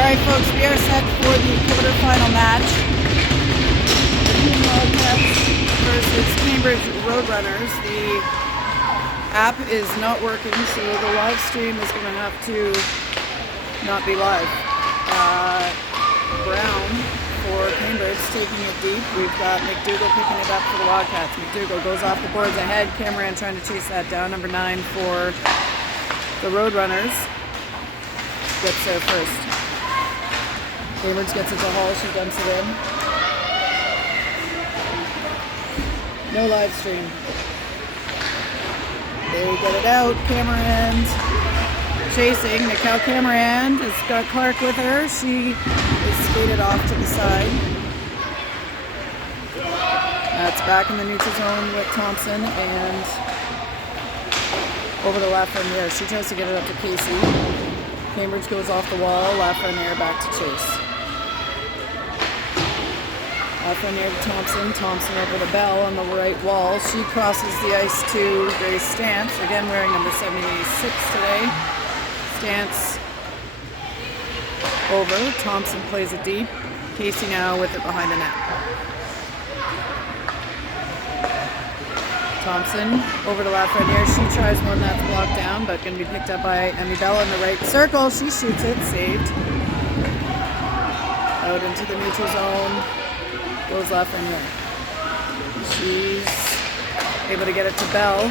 Alright folks, we are set for the quarterfinal match. Nepean Goal versus Cambridge Roadrunners. The app is not working, so the live stream is going to have to not be live. Brown for Cambridge taking it deep. We've got McDougall picking it up for the Wildcats. McDougall goes off the boards ahead. Cameron trying to chase that down. Number 9 for the Roadrunners gets there first. Cambridge gets it to Hall, she dumps it in. No live stream. They get it out. Cameron chasing. Nicole Cameron has got Clark with her. She is skated off to the side. That's back in the neutral zone with Thompson and over the Lafreniere. She tries to get it up to Casey. Cambridge goes off the wall. Lafreniere back to chase. Lafreniere to Thompson. Thompson over the Bell on the right wall. She crosses the ice to Grace Stantz. Again wearing number 76 today. Stantz over. Thompson plays it deep. Casey now with it behind the net. Thompson over to Lafreniere. She tries one that's blocked down, but going to be picked up by Emmy Bell in the right circle. She shoots it, saved. Out into the neutral zone goes Lafreniere. She's able to get it to Bell.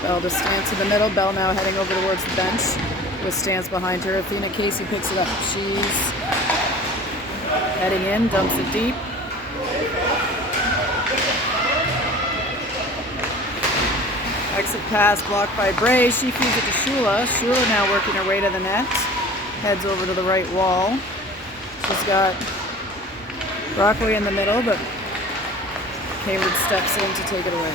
Bell to Stantz in the middle. Bell now heading over towards the bench with Stantz behind her. Athena Casey picks it up. She's heading in, dumps it deep. Exit pass blocked by Bray. She feeds it to Shula. Shula now working her way to the net. Heads over to the right wall. She's got Broccoli in the middle, but Cambridge steps in to take it away.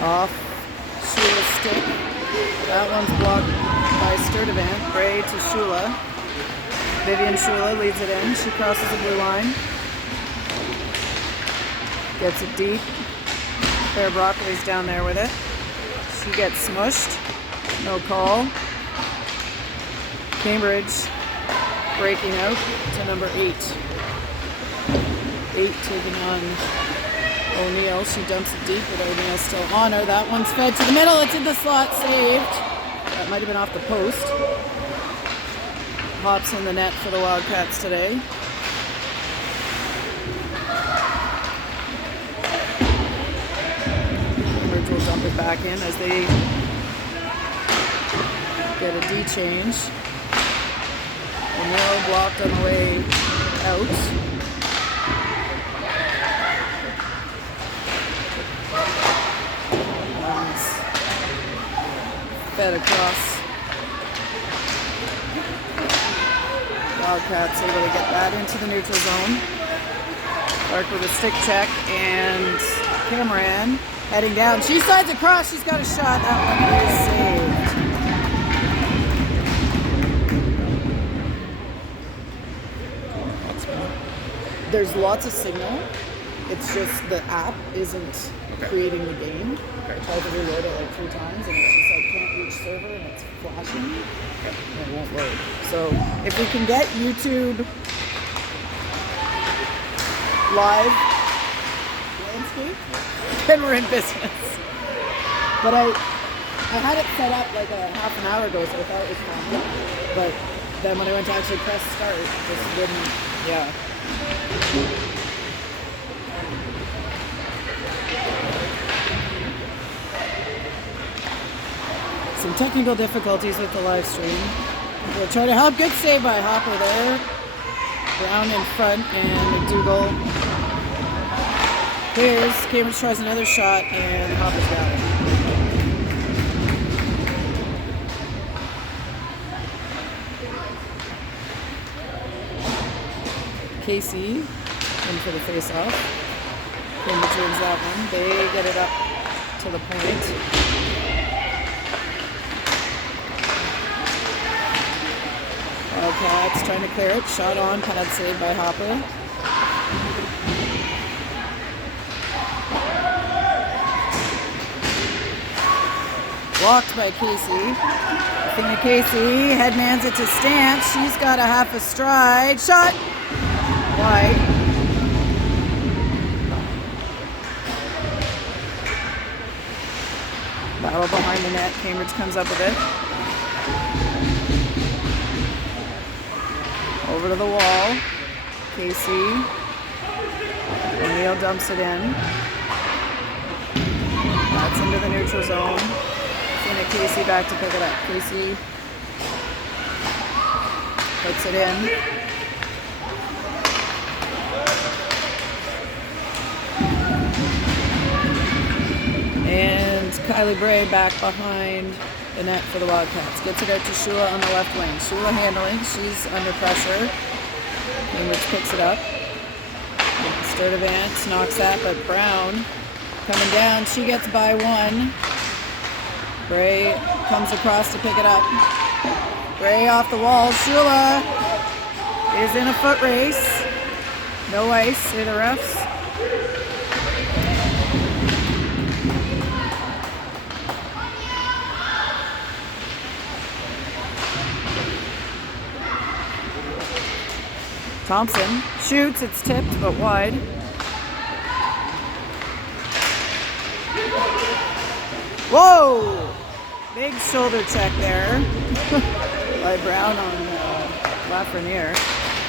Off Shula's stick. That one's blocked by Sturdivant. Bray to Shula. Vivian Shula leads it in. She crosses the blue line. Gets it deep. Fair Broccoli's down there with it. She gets smushed. No call. Cambridge breaking out to number 8. 8 taking on O'Neill. She dumps it deep, but O'Neill's still on her. That one's fed to the middle. It's in the slot. Saved. That might have been off the post. Hops in the net for the Wildcats today. Cambridge will dump it back in as they get a D change. O'Neill blocked on the way out. Fed across. Wildcats able to get that into the neutral zone. Clark with a stick check and Cameron heading down. She slides across. She's got a shot. That one is saved. There's lots of signal. It's just the app isn't creating the game. I tried to reload it like 3 times and it's just like can't reach server and it's flashing and it won't load. So if we can get YouTube live landscape, then we're in business. But I had it set up like a half an hour ago, so I thought it was fine. But then when I went to actually press start, it just didn't, yeah. Some technical difficulties with the live stream. We'll try to help. Good save by Hopper there. Brown in front and McDougall. Here's Cambridge tries another shot and Hopper's got it. Casey in for the face-off. Cambridge wins that one. They get it up to the point. Wildcats trying to clear it. Shot on, pad saved by Hopper. Blocked by Casey. Athena Casey headmans it to Stance. She's got a half a stride. Shot! Wide. Battle behind the net. Cambridge comes up with it. Over to the wall. Casey. O'Neill dumps it in. That's into the neutral zone. Athena Casey back to pick it up. Casey puts it in. And Kylie Bray back behind the net for the Wildcats. Gets it out to Shula on the left wing. Shula handling. She's under pressure. Cambridge picks it up. Sturdivant knocks that, but Brown coming down. She gets by one. Bray comes across to pick it up. Bray off the wall. Shula is in a foot race. No ice, say the refs. Thompson shoots, it's tipped, but wide. Whoa! Big shoulder check there by Brown on Lafreniere.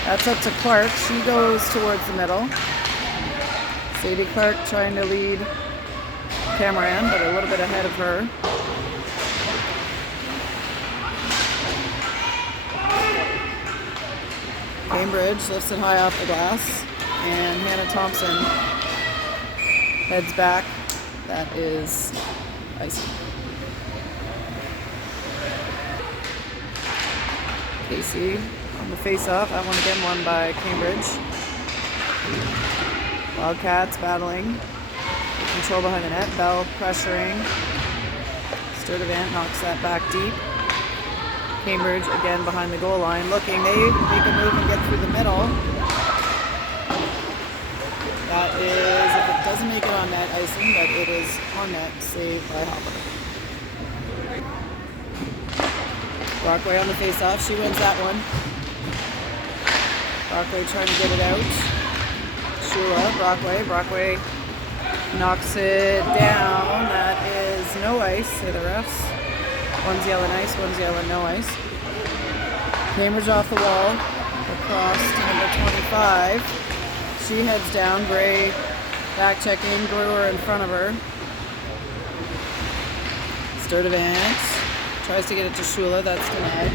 That's up to Clark. She goes towards the middle. Sadie Clark trying to lead Cameron, but a little bit ahead of her. Cambridge lifts it high off the glass, and Hannah Thompson heads back. That is icy. Casey on the face-off. That one again won by Cambridge. Wildcats battling. Control behind the net. Bell pressuring. Sturdivant knocks that back deep. Cambridge again behind the goal line looking. They make a move and get through the middle. That is, if it doesn't make it on net, icing, but it is on net, saved by Hopper. Brockway on the face-off. She wins that one. Brockway trying to get it out. Shula, Brockway knocks it down. That is no ice, say the refs. One's yellow ice, one's yellow no ice. Cambridge off the wall, across to number 25. She heads down. Bray back checking. Brewer in front of her. Sturdivant tries to get it to Shula. That's denied.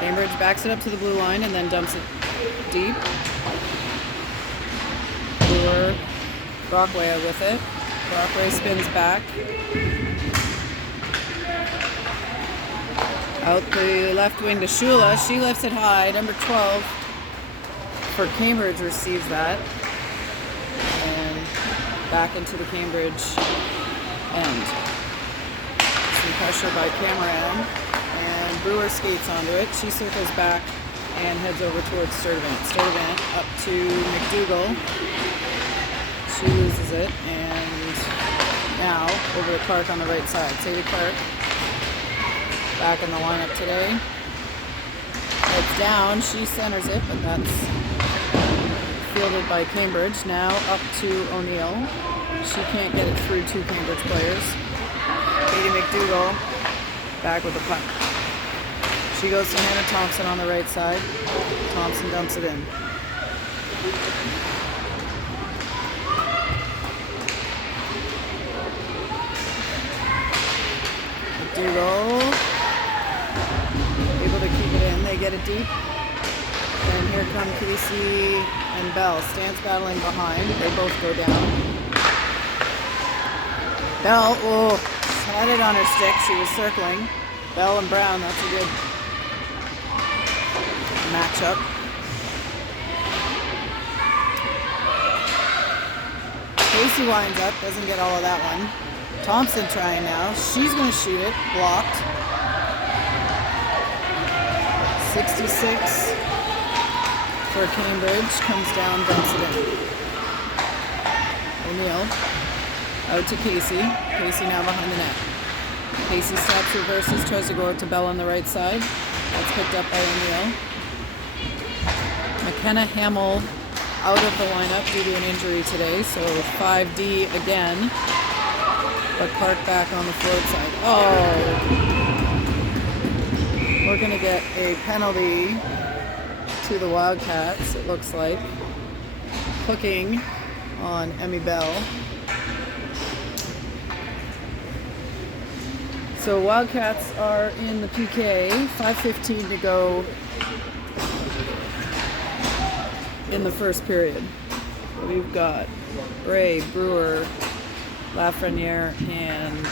Cambridge backs it up to the blue line and then dumps it deep. Brewer, Brockway with it. Brockway spins back. Out the left wing to Shula. She lifts it high. Number 12 for Cambridge receives that. And back into the Cambridge end. Some pressure by Cameron. And Brewer skates onto it. She circles back and heads over towards Sturdivant. Sturdivant up to McDougall. She loses it. And now over to Clark on the right side. Sadie Clark back in the lineup today. It's down. She centers it, but that's fielded by Cambridge. Now up to O'Neill. She can't get it through two Cambridge players. Katie McDougall back with the puck. She goes to Hannah Thompson on the right side. Thompson dumps it in. McDougall able to keep it in. They get it deep. And here come Casey and Bell. Stance battling behind. They both go down. Bell, had it on her stick. She was circling. Bell and Brown, that's a good matchup. Casey winds up, doesn't get all of that one. Thompson trying now. She's going to shoot it. Blocked. 66 for Cambridge. Comes down, dumps it in. O'Neill out to Casey. Casey now behind the net. Casey stops, reverses, tries to go out to Bell on the right side. That's picked up by O'Neill. McKenna Hamill out of the lineup due to an injury today, so 5D again. But Clark back on the forward side. Oh! We're going to get a penalty to the Wildcats, it looks like. Hooking on Emmy Bell. So Wildcats are in the PK, 5:15 to go in the first period. We've got Bray, Brewer, Lafreniere, and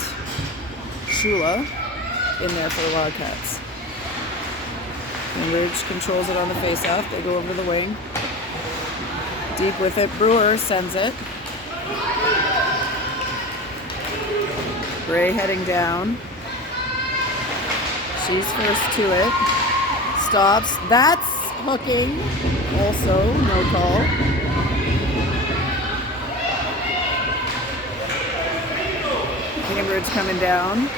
Shula in there for the Wildcats. Cambridge controls it on the face-off. They go over the wing. Deep with it. Brewer sends it. Bray heading down. She's first to it. Stops. That's hooking. Also, no call. Cambridge coming down.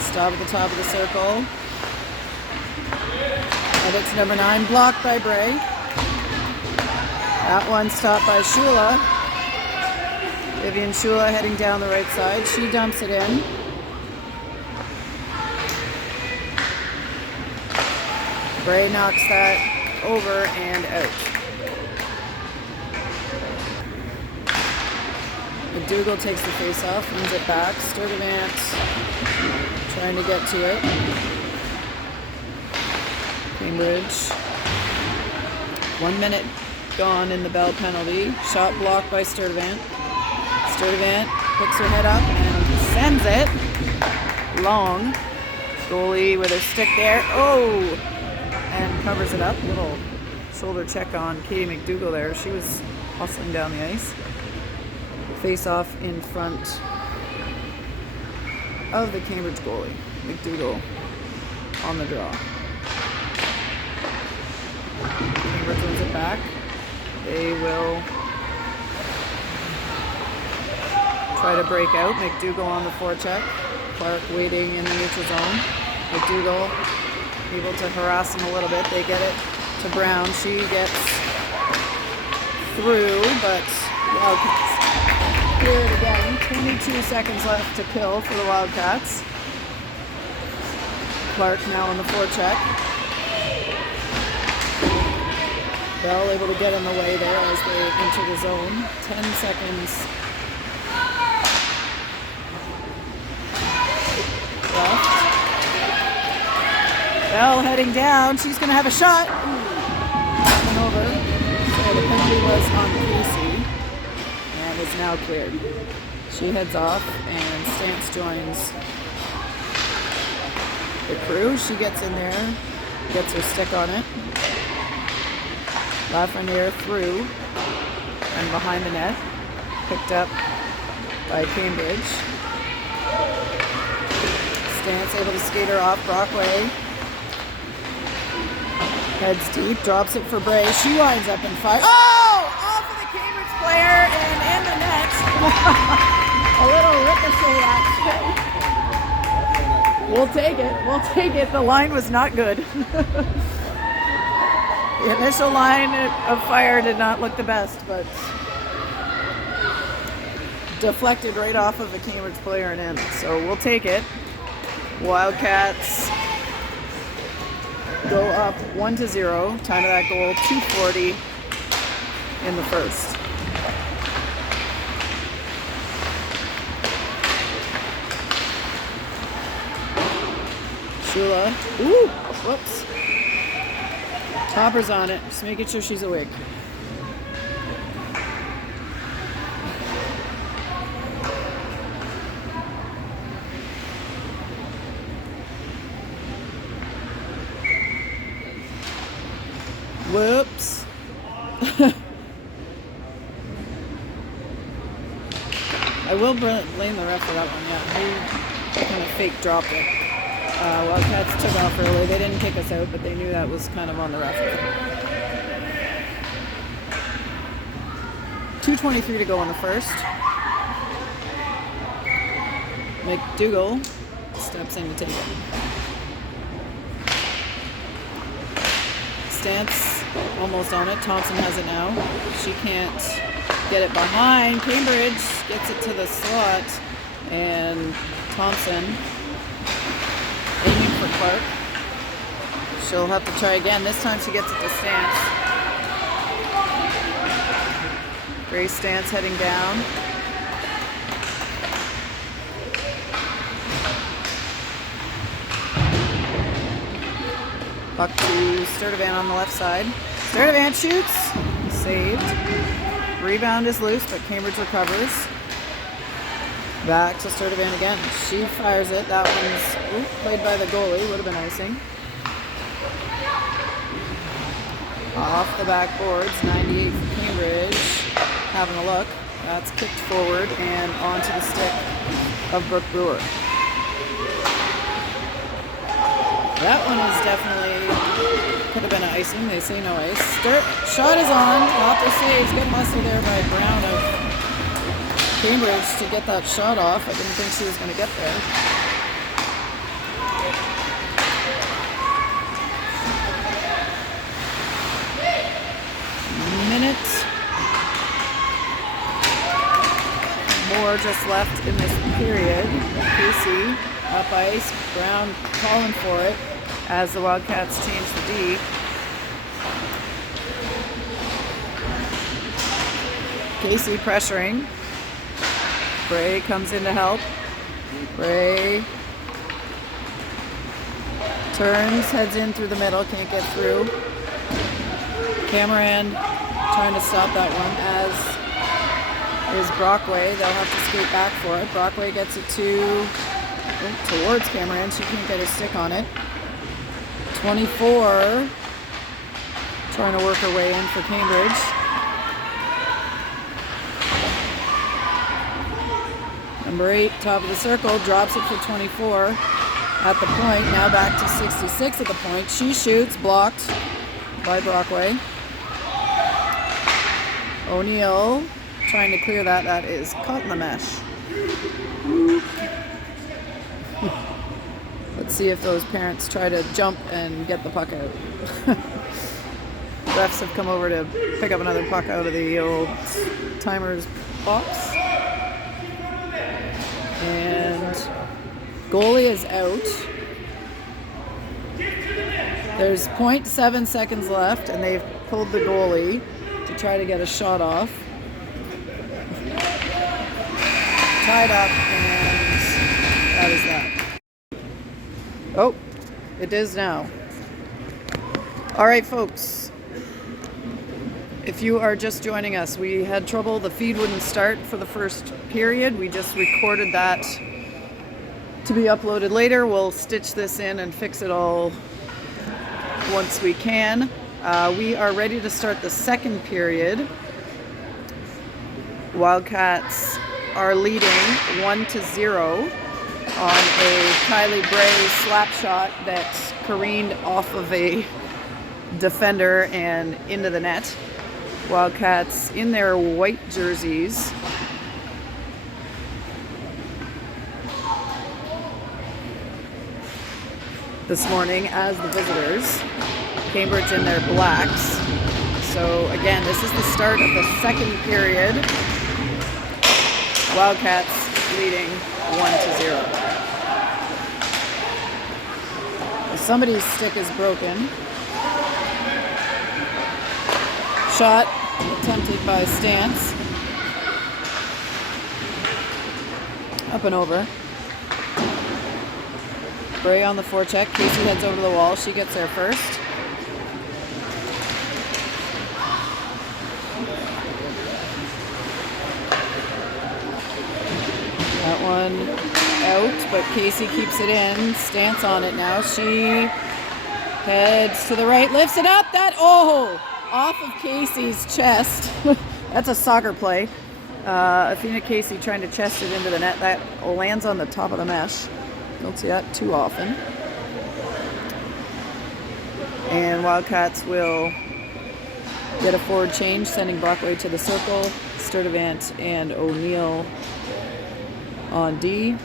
Stop at the top of the circle. Edits number 9, blocked by Bray. That one stopped by Shula. Vivian Shula heading down the right side. She dumps it in. Bray knocks that over and out. McDougall takes the face off, runs it back. Sturdivant trying to get to it. Cambridge. 1 minute gone in the Bell penalty. Shot blocked by Sturdivant. Sturdivant picks her head up and sends it long. Goalie with her stick there. Oh! And covers it up. Little shoulder check on Katie McDougall there. She was hustling down the ice. Face off in front of the Cambridge goalie. McDougall on the draw. Cambridge wins it back. They will try to break out. McDougall on the forecheck. Clark waiting in the neutral zone. McDougall able to harass him a little bit. They get it to Brown. She gets through, but Wildcats clear it again. 22 seconds left to kill for the Wildcats. Clark now on the forecheck. Bell able to get in the way there as they enter the zone. 10 seconds left. Bell heading down. She's going to have a shot. Coming over. So the penalty was on Casey and is now cleared. She heads off and Stance joins the crew. She gets in there, gets her stick on it. Lafreniere through and behind the net. Picked up by Cambridge. Stance able to skate her off. Brockway heads deep, drops it for Bray. She winds up and fires. Oh! Off of the Cambridge player and in the net. A little ricochet action. We'll take it. We'll take it. The line was not good. The initial line of fire did not look the best, but deflected right off of the Cambridge player and in. So we'll take it. Wildcats go up 1-0. Time of that goal, 2:40 in the first. Shula. Ooh! Whoops. Topper's on it. Just making sure she's awake. Whoops. I will blame the ref for that one, yeah. He kind of fake dropped it. Wildcats took off early. They didn't kick us out, but they knew that was kind of on the ref. 2:23 to go in the first. McDougall steps in to take it. Stance almost on it. Thompson has it now. She can't get it behind. Cambridge gets it to the slot, and Thompson aiming for Clark. She'll have to try again. This time she gets it to Stance. Grace Stance heading down. Puck to Sturdivant on the left side. Sturdivant shoots. Saved. Rebound is loose, but Cambridge recovers. Back to Sturdivant again. She fires it. That one's played by the goalie. Would have been icing. Off the backboards. 98 for Cambridge. Having a look. That's kicked forward and onto the stick of Brooke Brewer. That one is definitely, could have been an icing. They say no ice. Shot is on. Off the saves. Good hustle there by Brown of Cambridge to get that shot off. I didn't think she was going to get there. Minute more just left in this period. Casey up ice. Brown calling for it as the Wildcats change the D. Casey pressuring. Bray comes in to help. Bray turns, heads in through the middle, can't get through. Cameron trying to stop that one, as is Brockway. They'll have to skate back for it. Brockway gets it towards Cameron. She can't get her stick on it. 24 trying to work her way in for Cambridge. Number 8, top of the circle, drops it for 24 at the point. Now back to 66 at the point. She shoots, blocked by Brockway. O'Neill trying to clear that. That is caught in the mesh. Let's see if those parents try to jump and get the puck out. Refs have come over to pick up another puck out of the old timer's box. And goalie is out. There's 0.7 seconds left, and they've pulled the goalie to try to get a shot off. Tied up, and that is that. Oh, it is now. All right, folks. If you are just joining us, we had trouble. The feed wouldn't start for the first period. We just recorded that to be uploaded later. We'll stitch this in and fix it all once we can. We are ready to start the second period. Wildcats are leading 1-0 on a Kylie Bray slap shot that careened off of a defender and into the net. Wildcats in their white jerseys. This morning as the visitors. Cambridge in their blacks. So again, this is the start of the second period. Wildcats leading 1-0. Somebody's stick is broken. Shot attempted by Stance. Up and over. Bray on the forecheck. Casey heads over to the wall. She gets there first. That one out, but Casey keeps it in. Stance on it now. She heads to the right, lifts it up. Off of Casey's chest. That's a soccer play. Athena Casey trying to chest it into the net. That lands on the top of the mesh. Don't see that too often. And Wildcats will get a forward change, sending Brockway to the circle. Sturdivant and O'Neill on D.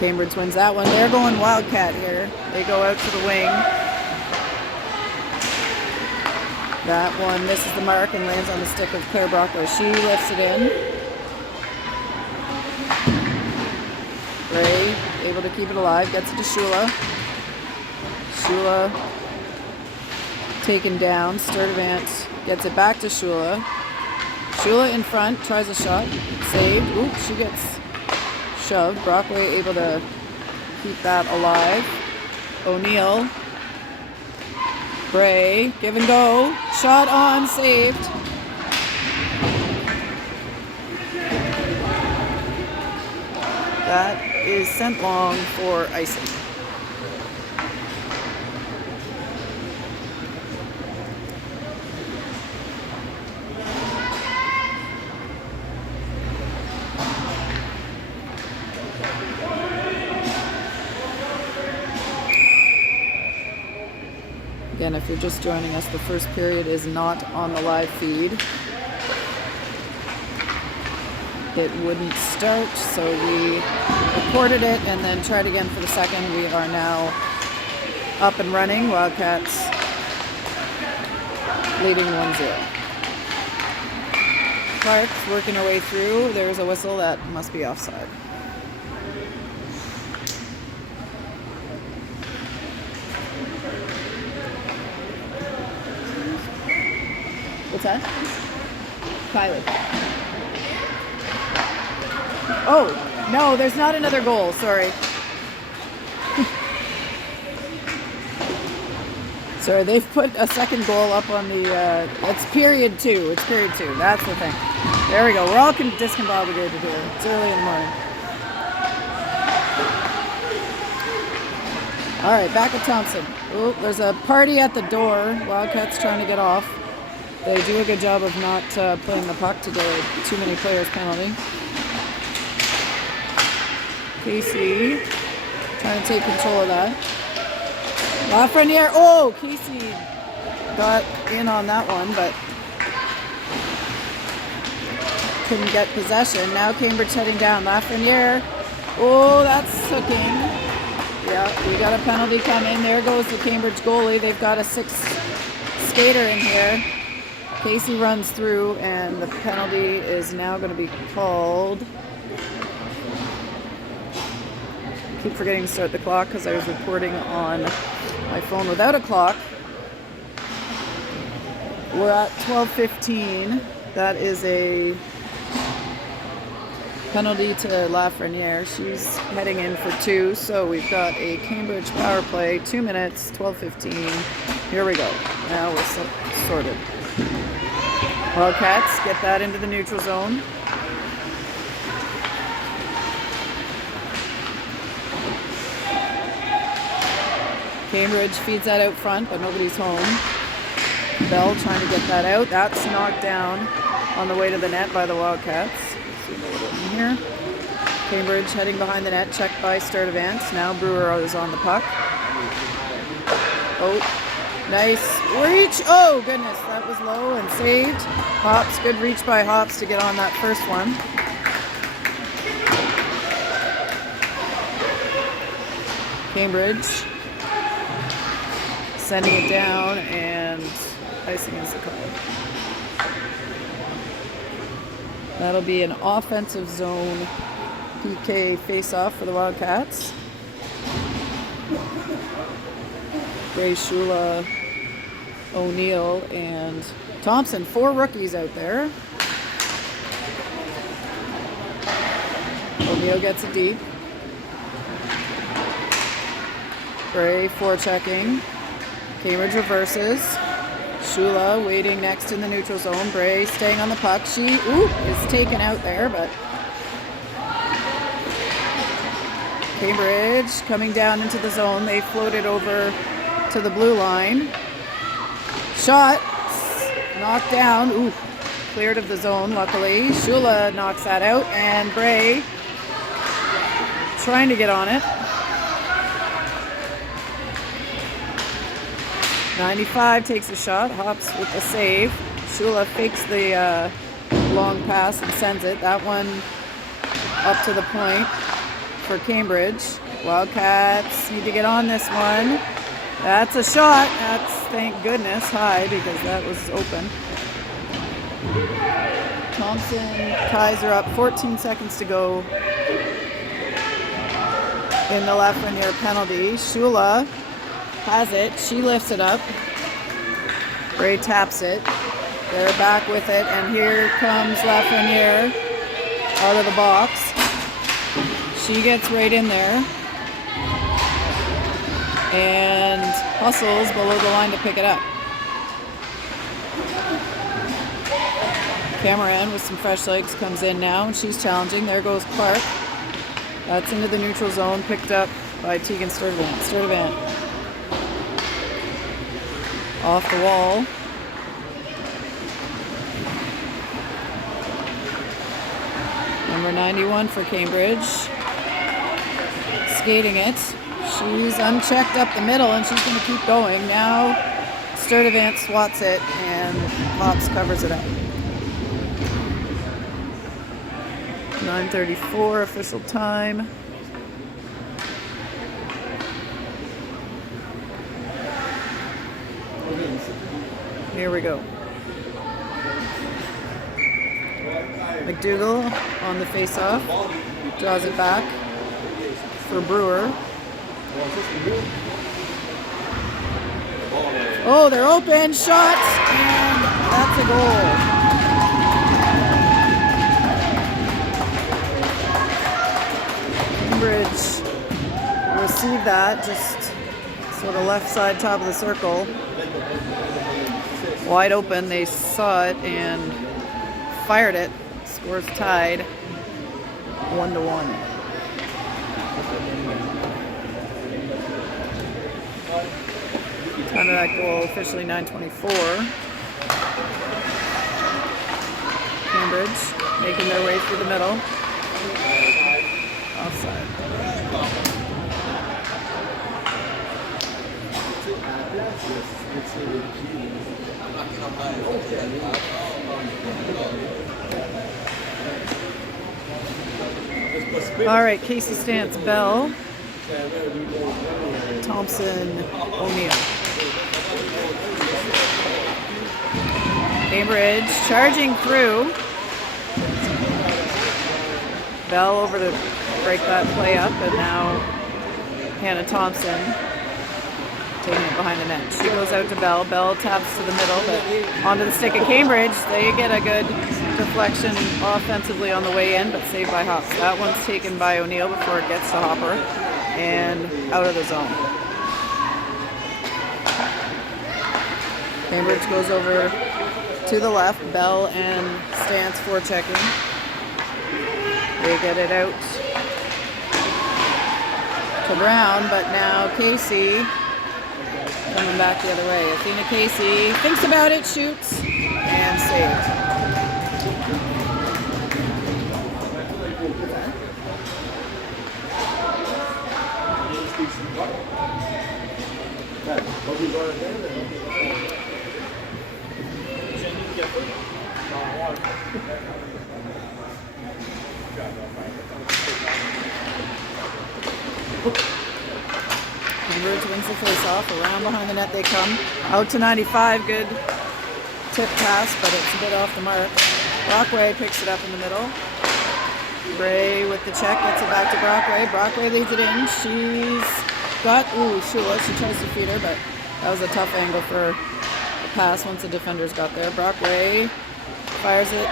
Cambridge wins that one. They're going Wildcat here. They go out to the wing. That one misses the mark and lands on the stick of Claire Brocco. She lifts it in. Ray able to keep it alive, gets it to Shula. Shula taken down. Sturdivant gets it back to Shula. Shula in front, tries a shot. Saved. Oop, she gets shoved. Brockway able to keep that alive. O'Neill. Bray, give and go. Shot on, saved. That is sent long for icing. Again, if you're just joining us, the first period is not on the live feed. It wouldn't start, so we recorded it and then tried again for the second. We are now up and running. Wildcats leading 1-0. Clark's working her way through. There's a whistle. That must be offside. What's that? Kylie. Oh, no, there's not another goal. Sorry. Sorry, they've put a second goal up on the, it's period 2. It's period 2. That's the thing. There we go. We're all discombobulated here. It's early in the morning. All right, back at Thompson. Oh, there's a party at the door. Wildcats trying to get off. They do a good job of not playing the puck to get too many players penalty. Casey trying to take control of that. Lafreniere. Oh, Casey got in on that one, but couldn't get possession. Now Cambridge heading down. Lafreniere. Oh, that's hooking. Yeah, we got a penalty coming. There goes the Cambridge goalie. They've got a 6 skater in here. Casey runs through, and the penalty is now going to be called. I keep forgetting to start the clock because I was recording on my phone without a clock. We're at 12:15. That is a penalty to Lafreniere. She's heading in for 2, so we've got a Cambridge power play. 2 minutes, 12:15. Here we go. Now we're sorted. Wildcats get that into the neutral zone. Cambridge feeds that out front, but nobody's home. Bell trying to get that out. That's knocked down on the way to the net by the Wildcats. Zoom a little in here. Cambridge heading behind the net, checked by Sturdivant. Now Brewer is on the puck. Oh, nice reach. Oh, goodness, that was low and saved. Hops, good reach by Hops to get on that first one. Cambridge sending it down, and icing is the call. That'll be an offensive zone PK face-off for the Wildcats. Gray, Shula, O'Neill, and Thompson. 4 rookies out there. O'Neill gets it deep. Gray forechecking. Cambridge reverses. Shula waiting next in the neutral zone. Bray staying on the puck. She is taken out there, but Cambridge coming down into the zone. They floated over to the blue line. Shot knocked down. Ooh, cleared of the zone, luckily. Shula knocks that out, and Bray trying to get on it. 95 takes a shot. Hops with the save. Shula fakes the long pass and sends it. That one up to the point for Cambridge. Wildcats need to get on this one. That's a shot. That's, thank goodness, high because that was open. Thompson ties her up. 14 seconds to go in the Lafreniere penalty. Shula has it. She lifts it up. Ray taps it. They're back with it, and here comes Lafreniere out of the box. She gets right in there and hustles below the line to pick it up. Cameron with some fresh legs comes in now, and she's challenging. There goes Clark. That's into the neutral zone, picked up by Tegan Sturdivant. Sturdivant off the wall. Number 91 for Cambridge. Skating it. She's unchecked up the middle, and she's going to keep going. Now Sturdivant swats it, and Hops covers it up. 9:34 official time. Here we go. McDougall on the face-off. Draws it back for Brewer. Oh, they're open. Shot! And that's a goal. Cambridge received that, just sort of left side top of the circle. Wide open, they saw it and fired it. Scores tied 1-1. Time of that goal officially 9:24. Cambridge making their way through the middle. Offside. All right, Casey Stance, Bell, Thompson, O'Neill. Cambridge charging through. Bell over to break that play up, and now Hannah Thompson taking it behind the net. She goes out to Bell. Bell taps to the middle, but onto the stick of Cambridge. They get a good deflection offensively on the way in, but saved by Hops. That one's taken by O'Neill before it gets to Hopper and out of the zone. Cambridge goes over to the left. Bell and Stance forechecking. They get it out to Brown, but now Casey coming back the other way. Athena Casey thinks about it, shoots, and saved. Cambridge wins the face-off. Around behind the net they come. Out to 95. Good tip pass, but it's a bit off the mark. Brockway picks it up in the middle. Bray with the check gets it back to Brockway. Brockway leads it in. She's got, Shula. She tries to feed her, but that was a tough angle for the pass once the defenders got there. Brockway fires it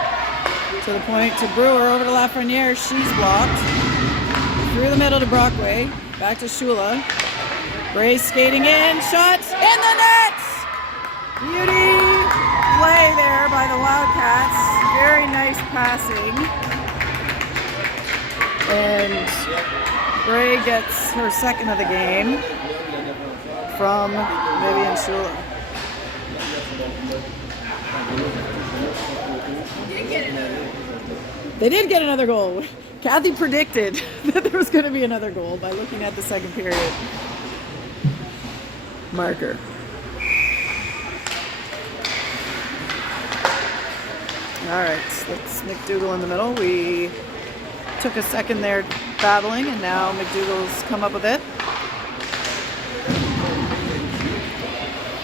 to the point to Brewer over to Lafreniere. She's blocked. Through the middle to Brockway. Back to Shula. Bray skating in. Shot in the net! Beauty play there by the Wildcats. Very nice passing. And Bray gets her second of the game from Nepean Goal. They did get another goal. Kathy predicted that there was going to be another goal by looking at the second period marker. Alright, that's McDougall in the middle. We took a second there battling, and now McDougall's come up with it.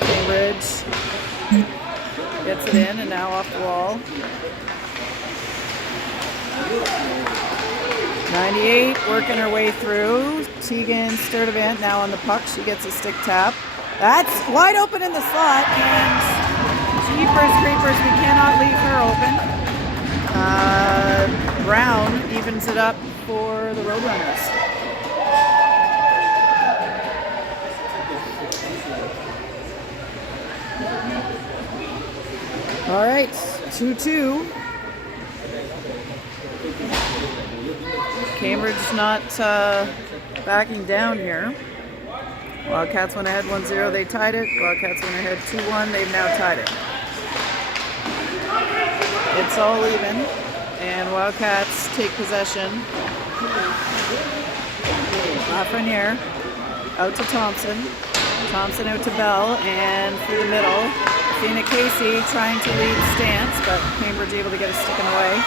Cambridge gets it in, and now off the wall. 98 working her way through. Tegan Sturdivant now on the puck. She gets a stick tap. That's wide open in the slot, and jeepers creepers, we cannot leave her open. Brown evens it up for the Roadrunners. All right, 2-2. Cambridge not backing down here. Wildcats went ahead 1-0. They tied it. Wildcats went ahead 2-1. They've now tied it. It's all even, and Wildcats take possession. Lafreniere out to Thompson. Thompson out to Bell, and through the middle. Athena Casey trying to lead stance, but Cambridge able to get a stick in the way.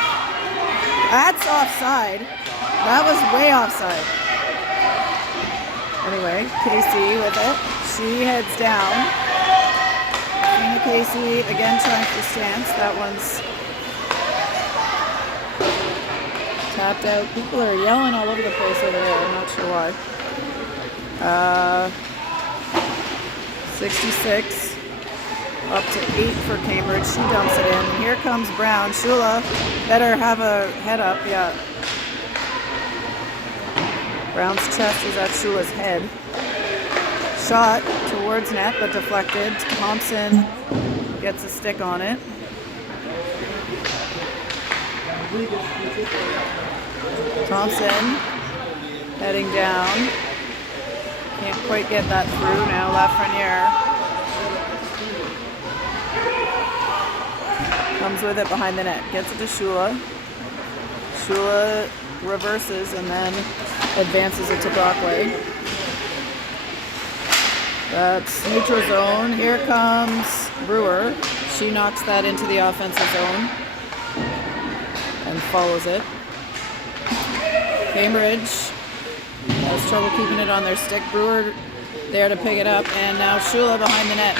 That's offside. That was way offside. Anyway, Casey with it. She heads down. Athena Casey again trying for stance. That one's tapped out. People are yelling all over the place over there. I'm not sure why. 66. Up to 8 for Cambridge. She dumps it in. And here comes Brown. Shula better have a head up. Yeah. Brown's chest is at Shula's head. Shot towards net, but deflected. Thompson gets a stick on it. Thompson heading down. Can't quite get that through now. Lafreniere comes with it behind the net. Gets it to Shula. Shula reverses and then advances it to Brockway. That's neutral zone. Here comes Brewer. She knocks that into the offensive zone and follows it. Cambridge has trouble keeping it on their stick. Brewer there to pick it up, and now Shula behind the net.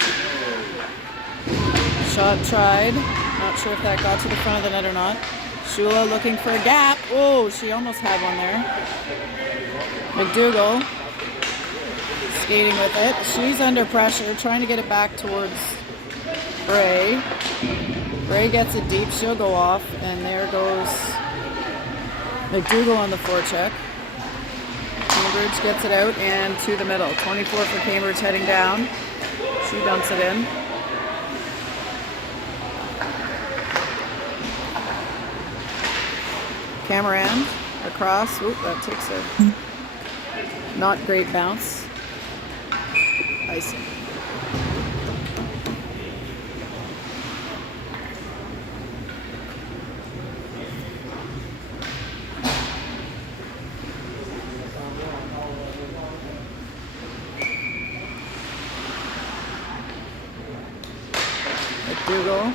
Shot tried. Not sure if that got to the front of the net or not. Shula looking for a gap. Oh, she almost had one there. McDougall skating with it. She's under pressure, trying to get it back towards Bray. Bray gets it deep. She'll go off, and there goes McDougall on the forecheck. Cambridge gets it out and to the middle. 24 for Cambridge heading down. She dumps it in. Cameron across. Oop, that takes a not great bounce. Icing. McDougall.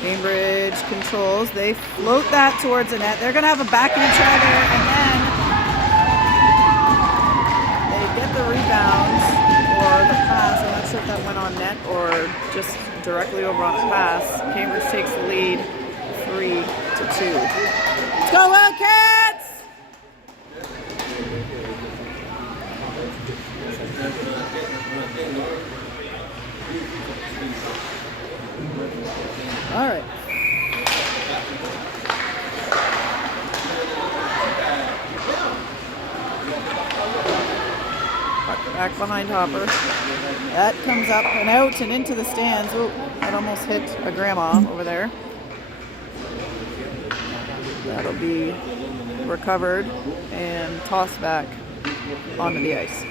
Cambridge controls. They float that towards the net. They're going to have a backhand try there, and then they get the rebounds or the pass. I'm not sure if that went on net or just directly over on a pass. Cambridge takes the lead 3-2. Let's go Wildcats! All right. Back behind Hopper. That comes up and out and into the stands. Oh, that almost hit a grandma over there. That'll be recovered and tossed back onto the ice.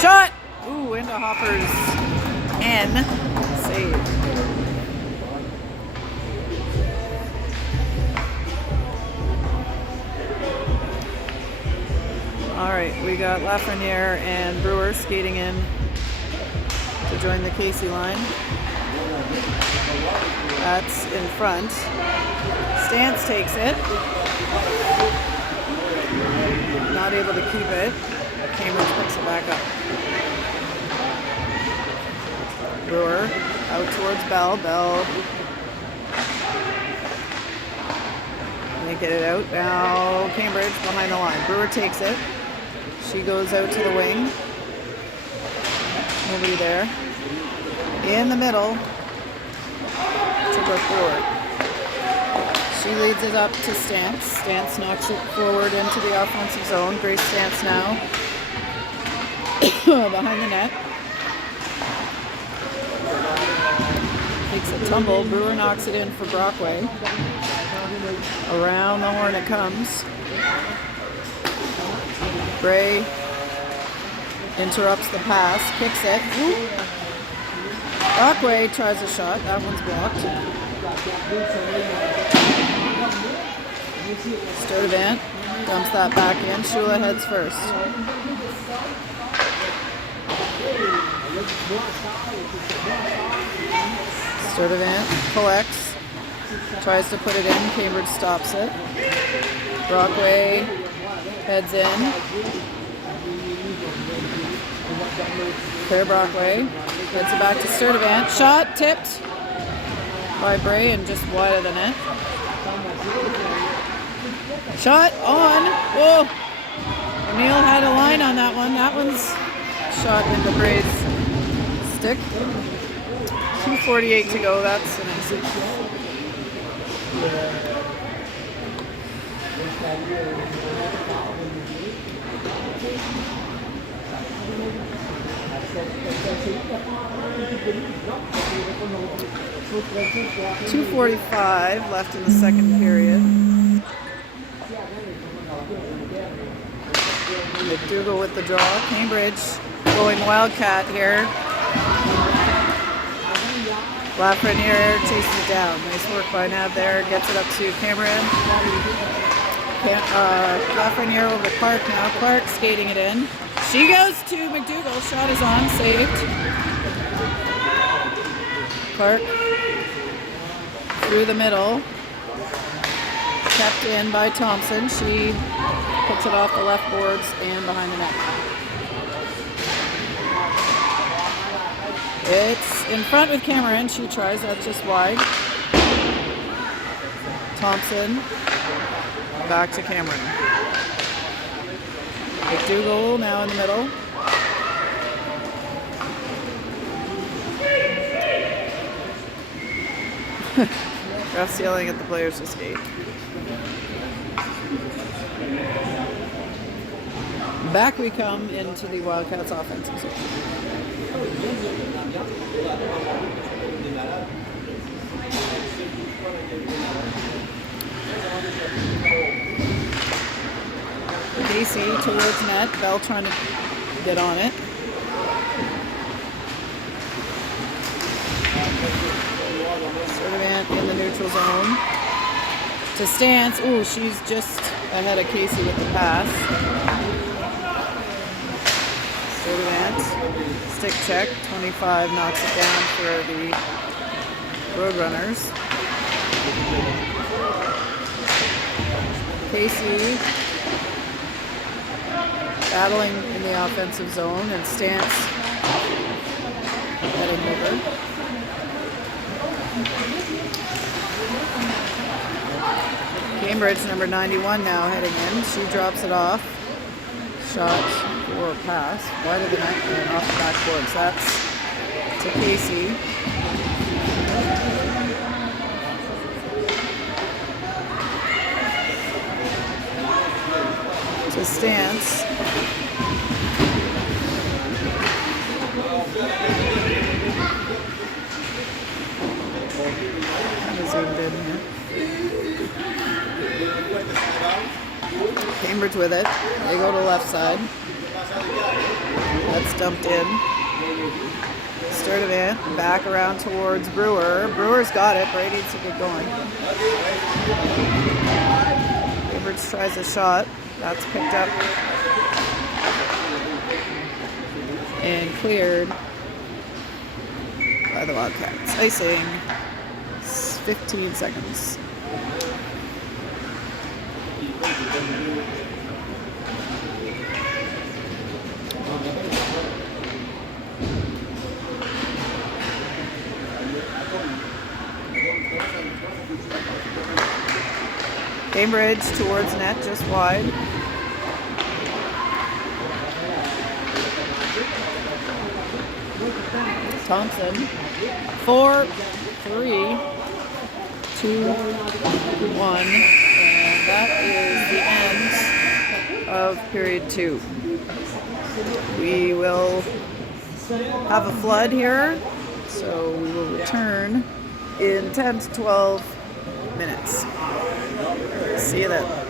Shot! Ooh, into Hopper's N. Save. Alright, we got Lafreniere and Brewer skating in to join the Casey line. That's in front. Stance takes it. Not able to keep it. Cambridge picks it back up. Brewer out towards Bell. Bell can't get it out. Now Cambridge behind the line. Brewer takes it. She goes out to the wing. Nobody there. In the middle to Brooke Brewer. She leads it up to Stance. Stance knocks it forward into the offensive zone. Grace Stance now behind the net. Takes a tumble. Brewer knocks it in for Brockway. Around the horn it comes. Bray interrupts the pass, kicks it. Brockway tries a shot. That one's blocked. Sturdivant dumps that back in. Shula heads first. Sturdivant collects. Tries to put it in. Cambridge stops it. Brockway heads in. Clear Brockway. Heads it back to Sturdivant. Shot tipped by Bray and just wide of the net. Shot on. Whoa. O'Neill had a line on that one. That one's shot into Bray's stick. 2:48 to go. That's an easy. .245 left in the second period. McDougall with the draw. Cambridge going Wildcat here. Lafreniere chases it down. Nice work by Nav there. Gets it up to Cameron. Lafreniere over to Clark now. Clark skating it in. She goes to McDougall. Shot is on. Saved. Clark through the middle. Kept in by Thompson. She puts it off the left boards and behind the net. It's in front with Cameron. She tries. That's just wide. Thompson. Back to Cameron. McDougall now in the middle. Refs yelling at the players to skate. Back we come into the Wildcats offensive zone. Casey towards net. Bell trying to get on it. Sturdivant in the neutral zone. To Stance. Ooh, she's just ahead of Casey with the pass. Sturdivant. Stick check. 25 knocks it down for the Roadrunners. Casey battling in the offensive zone and Stance heading over. Cambridge, number 91 now heading in. She drops it off. Shot or pass. Wide of the net and off the backboards. That's to Casey. To Stance. Kind of zoomed in here. Cambridge with it. They go to the left side. That's dumped in. Sturdivant back around towards Brewer. Brewer's got it. Bray needs to get going. Cambridge tries a shot. That's picked up and cleared by the Wildcats. Icing, 15 seconds. Cambridge towards net, just wide. Thompson, 4, 3, 2, 1, and that is the end of period 2. We will have a flood here, so we will return in 10 to 12 minutes. See you then.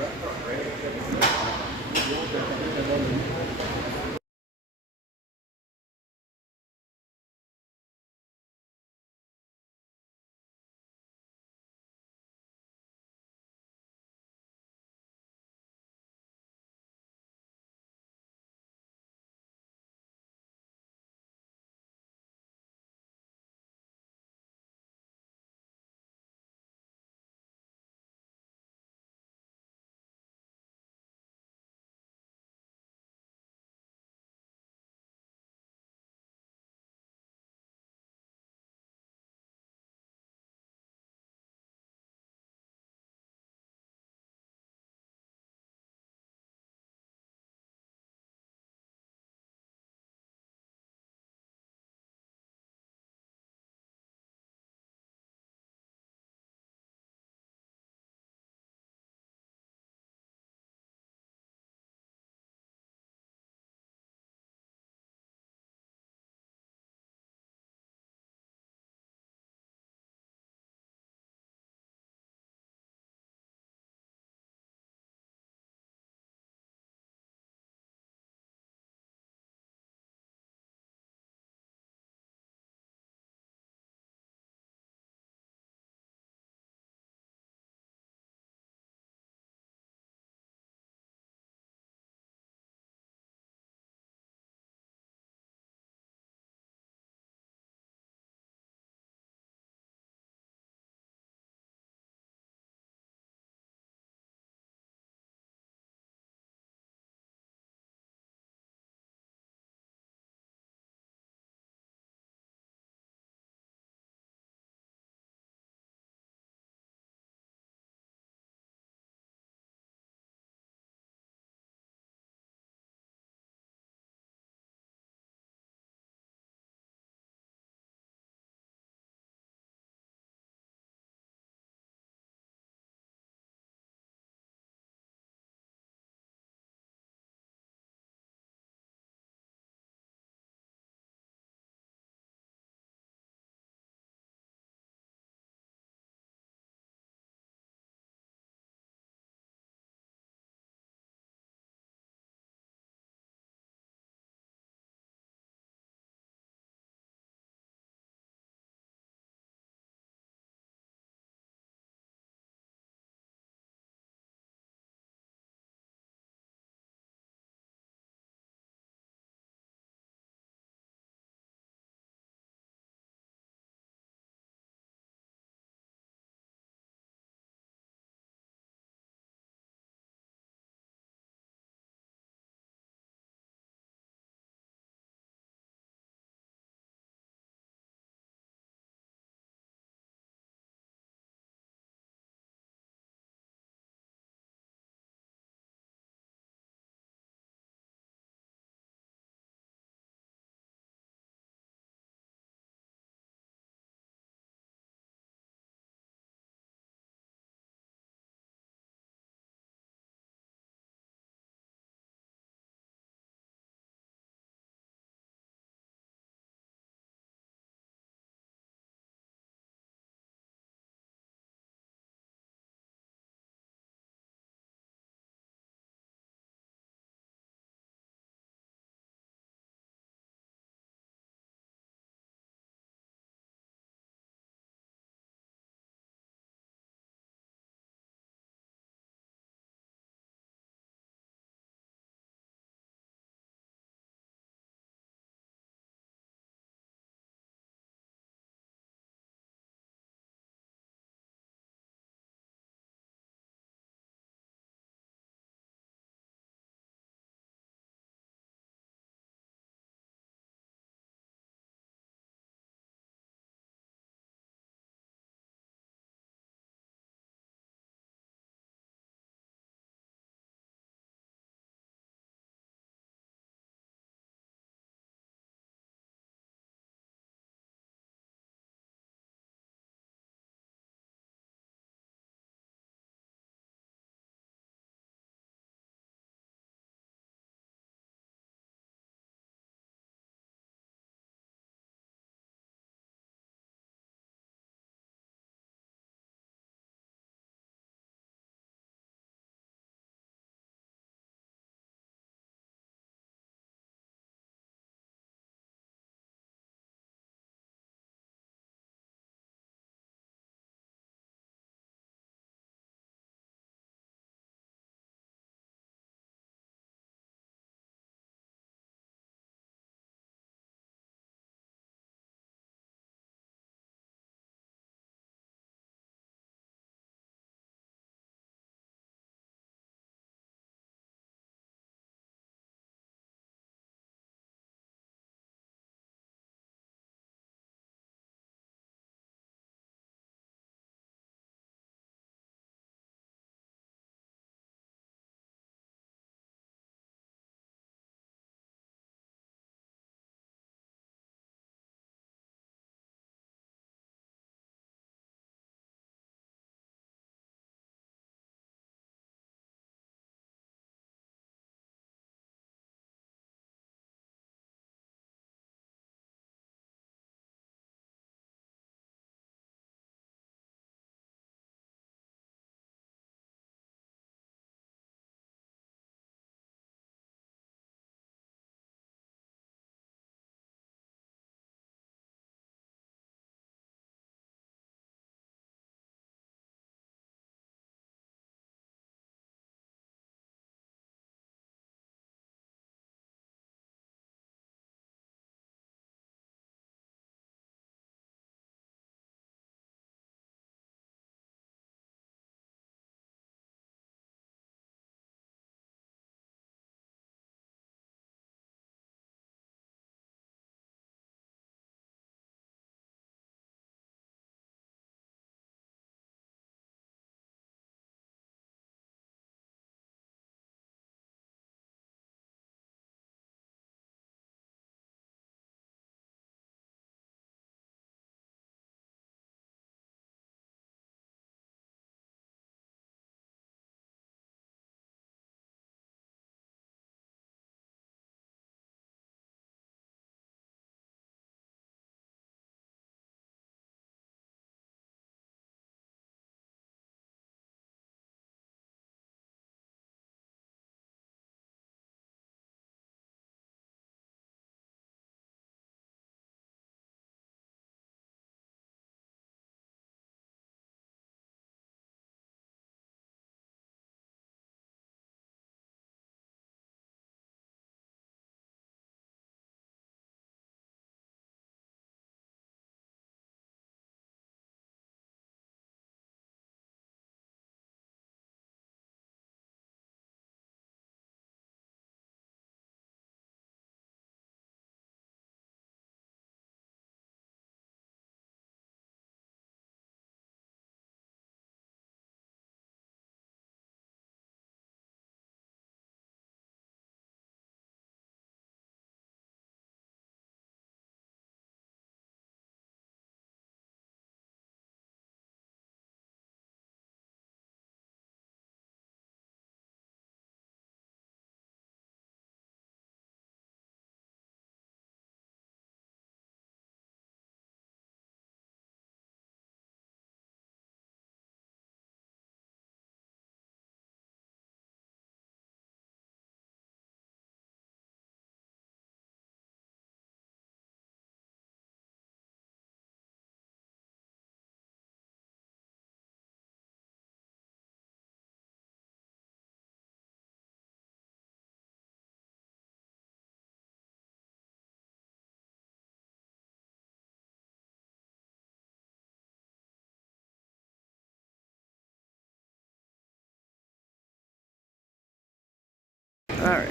Alright.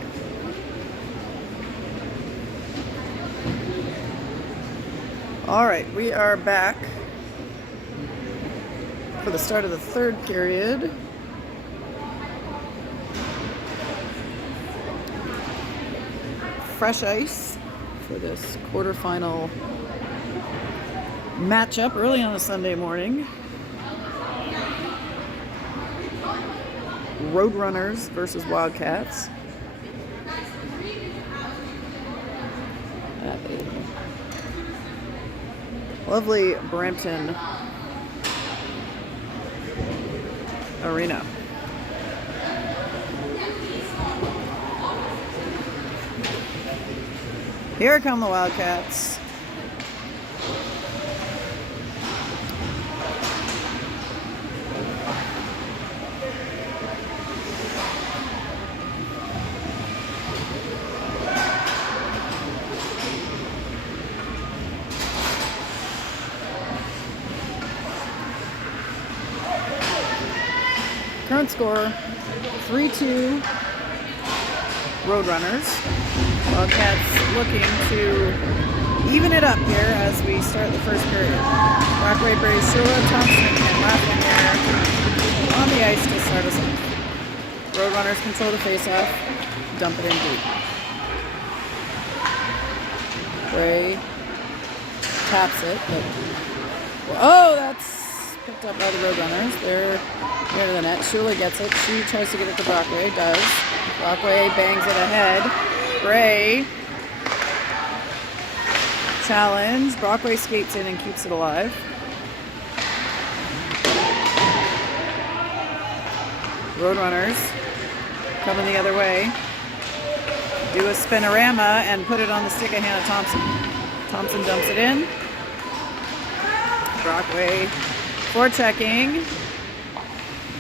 Alright, we are back for the start of the third period. Fresh ice for this quarterfinal matchup early on a Sunday morning. Roadrunners versus Wildcats. At a lovely Brampton arena. Here come the Wildcats. Current score, 3-2 Roadrunners. Wildcats looking to even it up here as we start the first period. Brockway, Bray, Shootout, Thompson, and Lafreniere on the ice to start us off. Roadrunners control the face-off, dump it in deep. Bray taps it, but oh, that's picked up by the Roadrunners. They're near to the net. Shula gets it. She tries to get it to Brockway. Does. Brockway bangs it ahead. Bray. Challenge. Brockway skates in and keeps it alive. Roadrunners coming the other way. Do a spinorama and put it on the stick of Hannah Thompson. Thompson dumps it in. Brockway forechecking.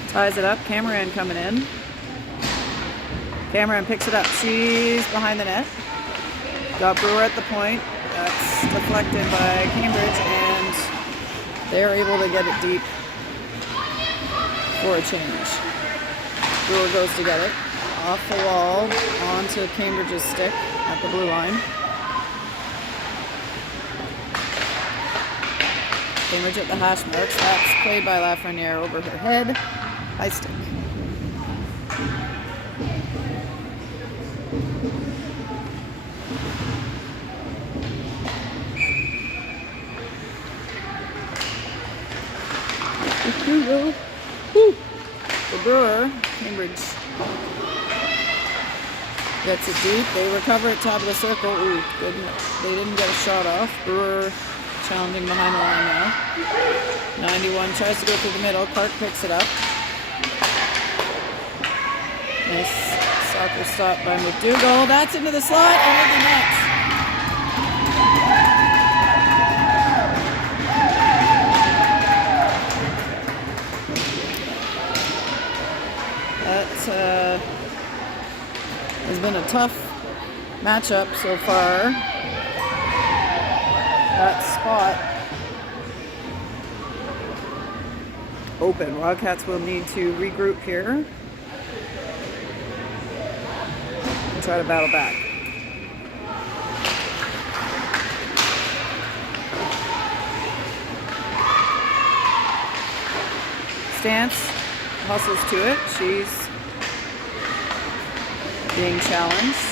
Ties it up. Cameron coming in. Cameron picks it up. She's behind the net. Got Brewer at the point. That's deflected by Cambridge, and they're able to get it deep for a change. Brewer goes to get it. Off the wall, onto Cambridge's stick at the blue line. Cambridge at the hash marks. That's played by Lafreniere over her head. High stick. The Brewer, Cambridge gets it deep. They recover at top of the circle. Ooh, they didn't get a shot off. Brewer challenging behind the line now. 91 tries to go through the middle. Clark picks it up. Nice soccer stop by McDougall. That's into the slot and in the net. That has been a tough matchup so far. That spot open. Wildcats will need to regroup here and try to battle back. Stance hustles to it. She's being challenged.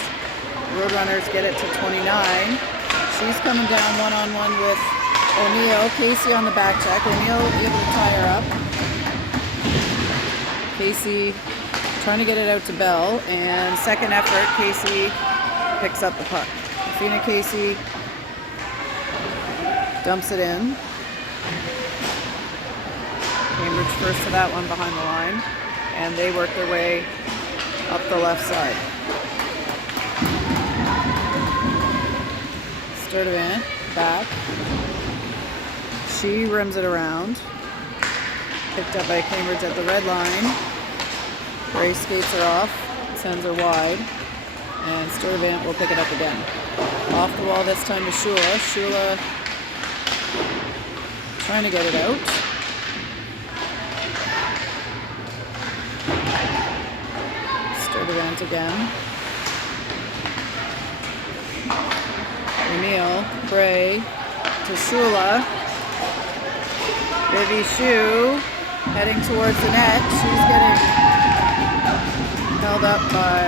Roadrunners get it to 29. She's coming down one-on-one with O'Neill. Casey on the back check. O'Neill able to tie her up. Casey trying to get it out to Bell, and second effort, Casey picks up the puck. Athena Casey dumps it in. Cambridge first to that one behind the line, and they work their way up the left side. Sturdivant back. She rims it around. Picked up by Cambridge at the red line. Ray skates her off, sends her wide, and Sturdivant will pick it up again. Off the wall this time to Shula. Shula trying to get it out. Sturdivant again. O'Neill, Bray to Shula. Vivi Shu heading towards the net. She's getting held up by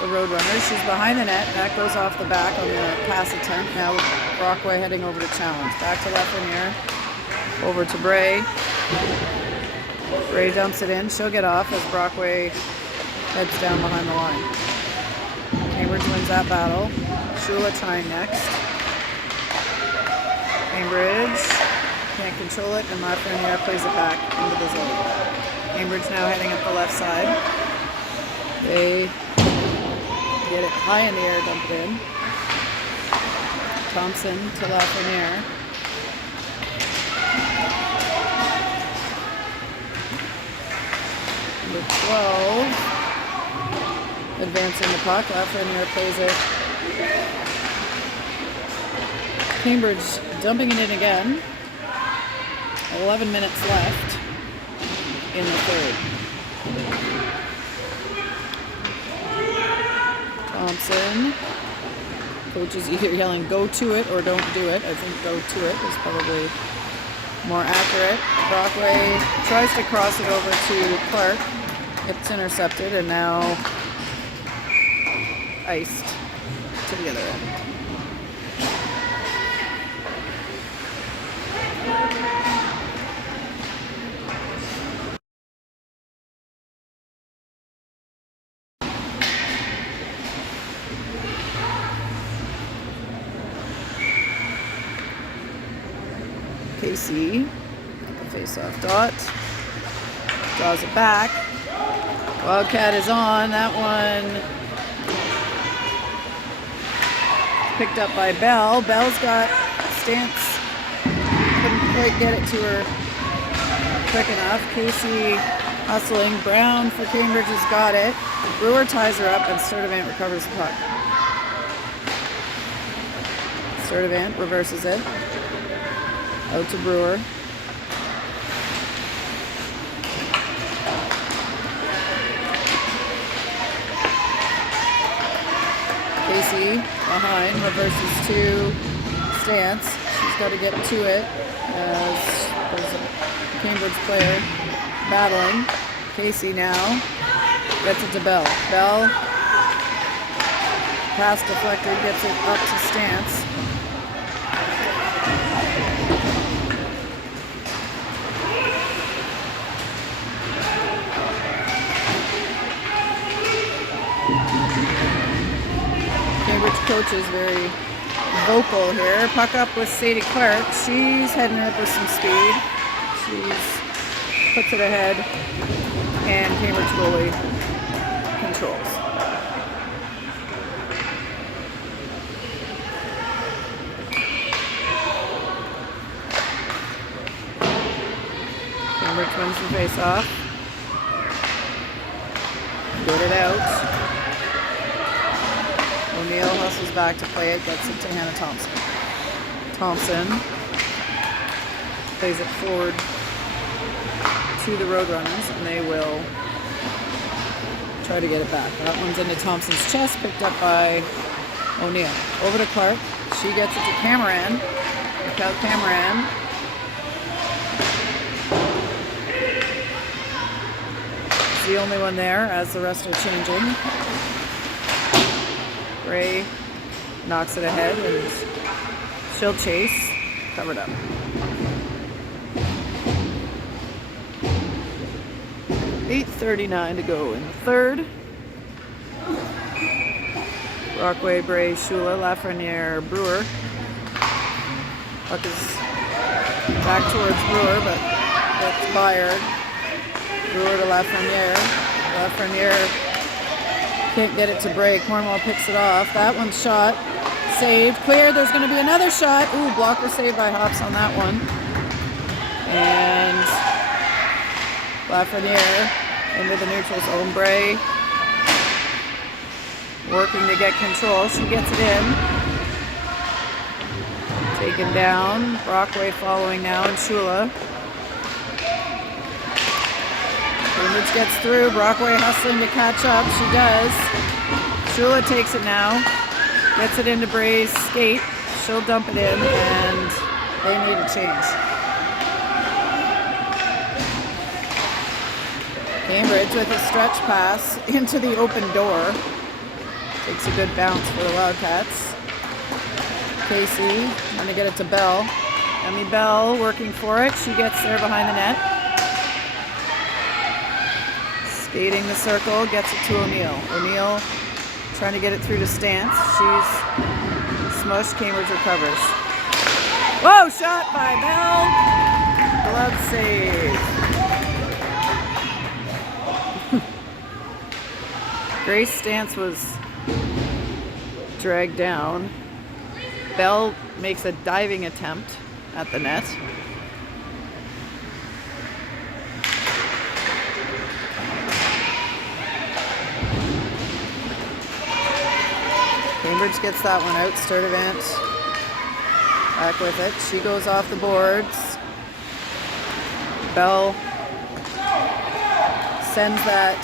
the Roadrunners. She's behind the net. That goes off the back on the pass attempt. Now Brockway heading over to challenge. Back to Lafreniere. Over to Bray. Bray dumps it in. She'll get off as Brockway heads down behind the line. Cambridge wins that battle. Shula trying next. Cambridge can't control it, and Lafreniere plays it back into the zone. Cambridge now heading up the left side. They get it high in the air, dump it in. Thompson to Lafreniere. Number 12. Advancing the puck. Lafreniere plays it. Cambridge dumping it in again. 11 minutes left in the third. Thompson. Coach is either yelling go to it or don't do it. I think go to it is probably more accurate. Brockway tries to cross it over to Clark. It's intercepted and now iced to the other end. Casey at the face-off dot. Draws it back. Wildcat is on. That one picked up by Bell. Bell's got stance. Couldn't quite get it to her quick enough. Casey hustling. Brown for Cambridge has got it. Brewer ties her up and Sturdivant recovers the puck. Sturdivant reverses it. Out to Brewer. Casey behind, reverses to Stance. She's got to get to it as there's a Cambridge player battling. Casey now gets it to Bell. Bell, pass deflected, gets it up to Stance. Cambridge coach is very vocal here. Puck up with Sadie Clark. She's heading up with some speed. She's puts it ahead, and Cambridge goalie controls. Cambridge wins the face-off. Get it out. O'Neill hustles back to play it, gets it to Hannah Thompson. Thompson plays it forward to the Roadrunners, and they will try to get it back. That one's into Thompson's chest, picked up by O'Neill. Over to Clark. She gets it to Cameron. Without Cameron. She's the only one there as the rest are changing. Ray knocks it ahead and she'll chase. Covered up. .8:39 to go in the third. Brockway, Bray, Shula, Lafreniere, Brewer. Puck is back towards Brewer, but that's fired. Brewer to Lafreniere. Lafreniere can't get it to Bray. Cornwall picks it off. That one's shot. Saved. Cleared. There's going to be another shot. Ooh, blocker saved by Hops on that one. And Lafreniere into the neutral zone. Bray working to get control. She gets it in. Taken down. Brockway following now, and Shula. Cambridge gets through. Brockway hustling to catch up. She does. Shula takes it now. Gets it into Bray's skate. She'll dump it in, and they need a change. Cambridge with a stretch pass into the open door. Takes a good bounce for the Wildcats. Casey trying to get it to Bell. Emmy Bell working for it. She gets there behind the net. Skating the circle, gets it to O'Neill. O'Neill trying to get it through to Stance. She's smushed. Cambridge recovers. Whoa, shot by Bell. Glove save. Grace Stance was dragged down. Bell makes a diving attempt at the net. Cambridge gets that one out. Sturdivant back with it. She goes off the boards. Bell sends that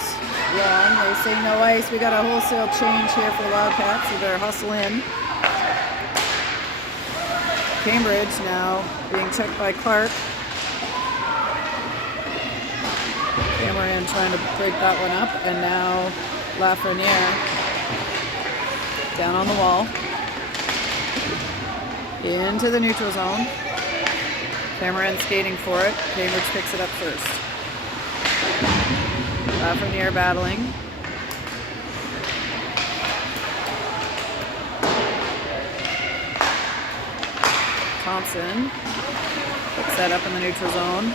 long. They say no ice. We got a wholesale change here for the Wildcats, so they're hustle in. Cambridge now being checked by Clark. Cameron trying to break that one up, and now Lafreniere down on the wall. Into the neutral zone. Cameron skating for it. Cambridge picks it up first. Lafreniere battling. Thompson puts that up in the neutral zone.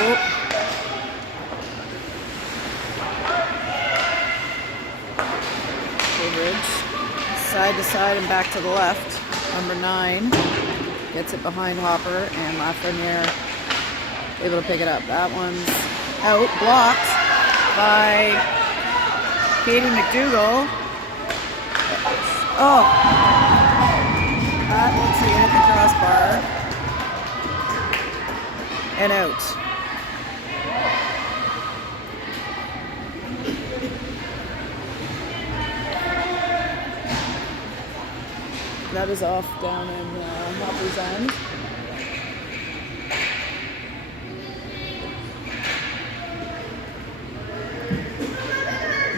Oh. Cambridge side to side and back to the left. Number 9 gets it behind Hopper, and Lafreniere able to pick it up. That one's out, blocked by Katie McDougall. Oh, that looks like it hit the crossbar and out. That is off down in Hopper's end.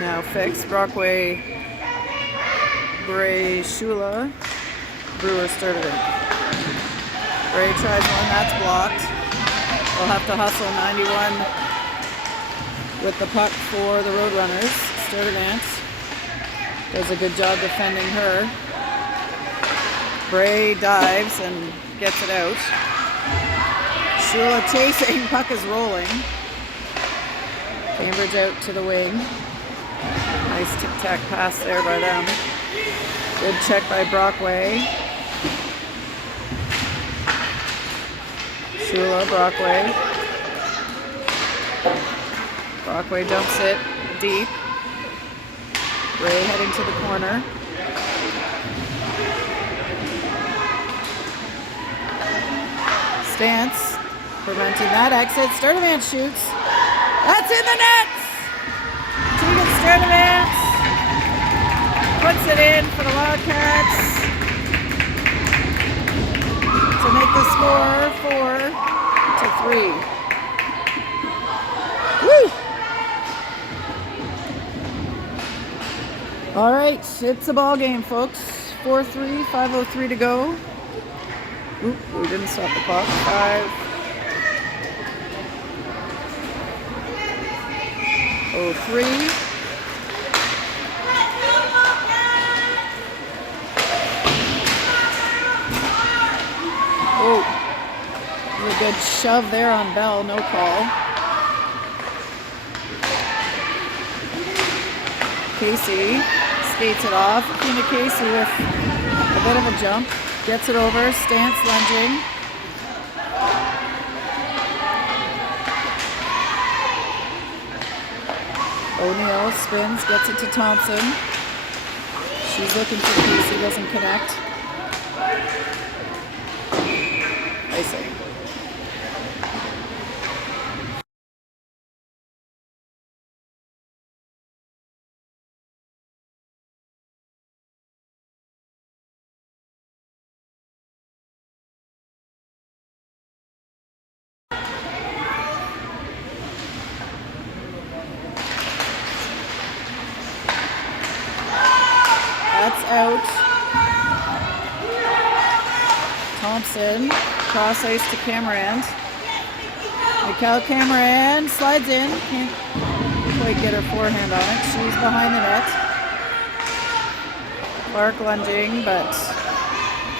Now fixed. Brockway, Bray, Shula, Brewer, Sturdivant. Bray tries one, that's blocked. They'll have to hustle. 91 with the puck for the Roadrunners. Sturdivant does a good job defending her. Bray dives and gets it out. Shula chasing, puck is rolling. Cambridge out to the wing. Nice tic-tac pass there by them. Good check by Brockway. Shula, Brockway. Brockway dumps it deep. Ray heading to the corner. Stance preventing that exit. Sturdivant shoots. That's in the net! Tegan Sturdivant puts it in for the Wildcats to make the score 4-3. Woo! All right, it's a ball game, folks. 4-3, 5:03 to go. Oop, we didn't stop the clock. 5:03. Oh, a good shove there on Bell, no call. Casey skates it off. Athena Casey with a bit of a jump. Gets it over. Stance lunging. O'Neill spins, gets it to Thompson. She's looking for Casey, doesn't connect. Icing. out. Thompson, cross ice to Cameron. Mikhail Cameron slides in. Can't quite get her forehand on it. She's behind the net. Clark lunging, but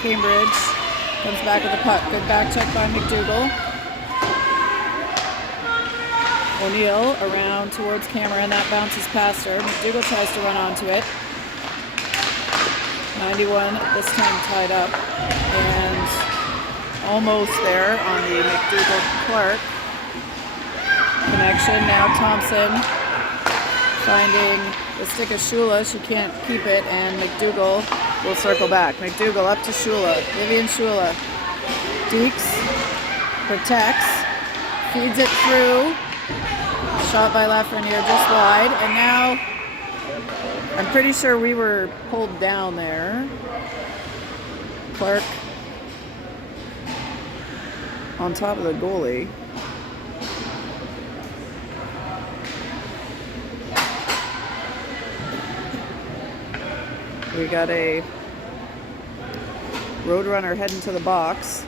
Cambridge comes back with the puck. Good back check by McDougall. O'Neill around towards Cameron. That bounces past her. McDougall tries to run onto it. 91 this time tied up. And almost there on the McDougall-Clark connection. Now Thompson finding the stick of Shula. She can't keep it, and McDougall will circle back. McDougall up to Shula. Vivian Shula. Deeks protects. Feeds it through. Shot by Lafreniere just wide. And now I'm pretty sure we were pulled down there. Clark on top of the goalie. We got a Roadrunner heading to the box.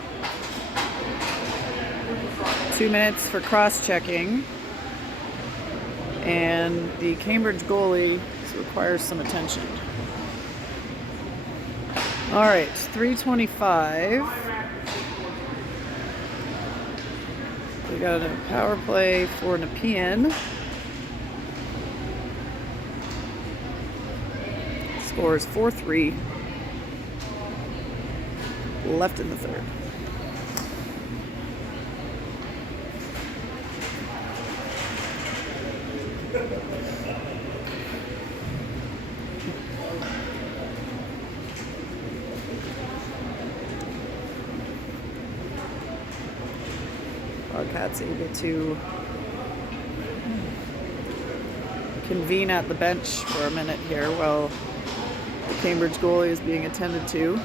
2 minutes for cross-checking. And the Cambridge goalie requires some attention. All right, 3:25. We got a power play for Nepean. Score is 4-3. Left in the third. Wildcats able to convene at the bench for a minute here while the Cambridge goalie is being attended to.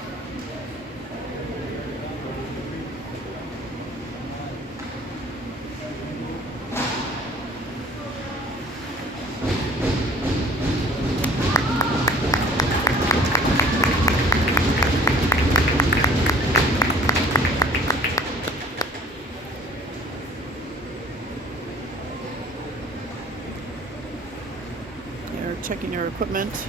Checking your equipment.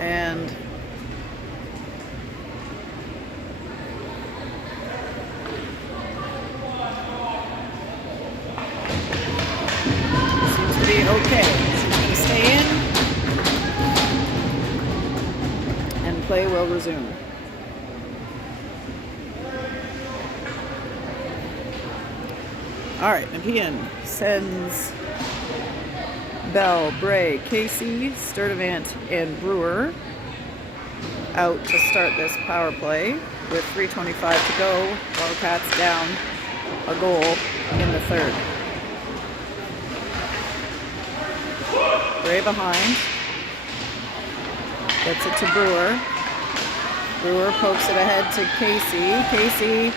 And seems to be okay. She's going to stay in, and play will resume. All right, Nepean sends Bell, Bray, Casey, Sturdivant, and Brewer out to start this power play with 3:25 to go. Wildcats down a goal in the third. Bray behind. Gets it to Brewer. Brewer pokes it ahead to Casey. Casey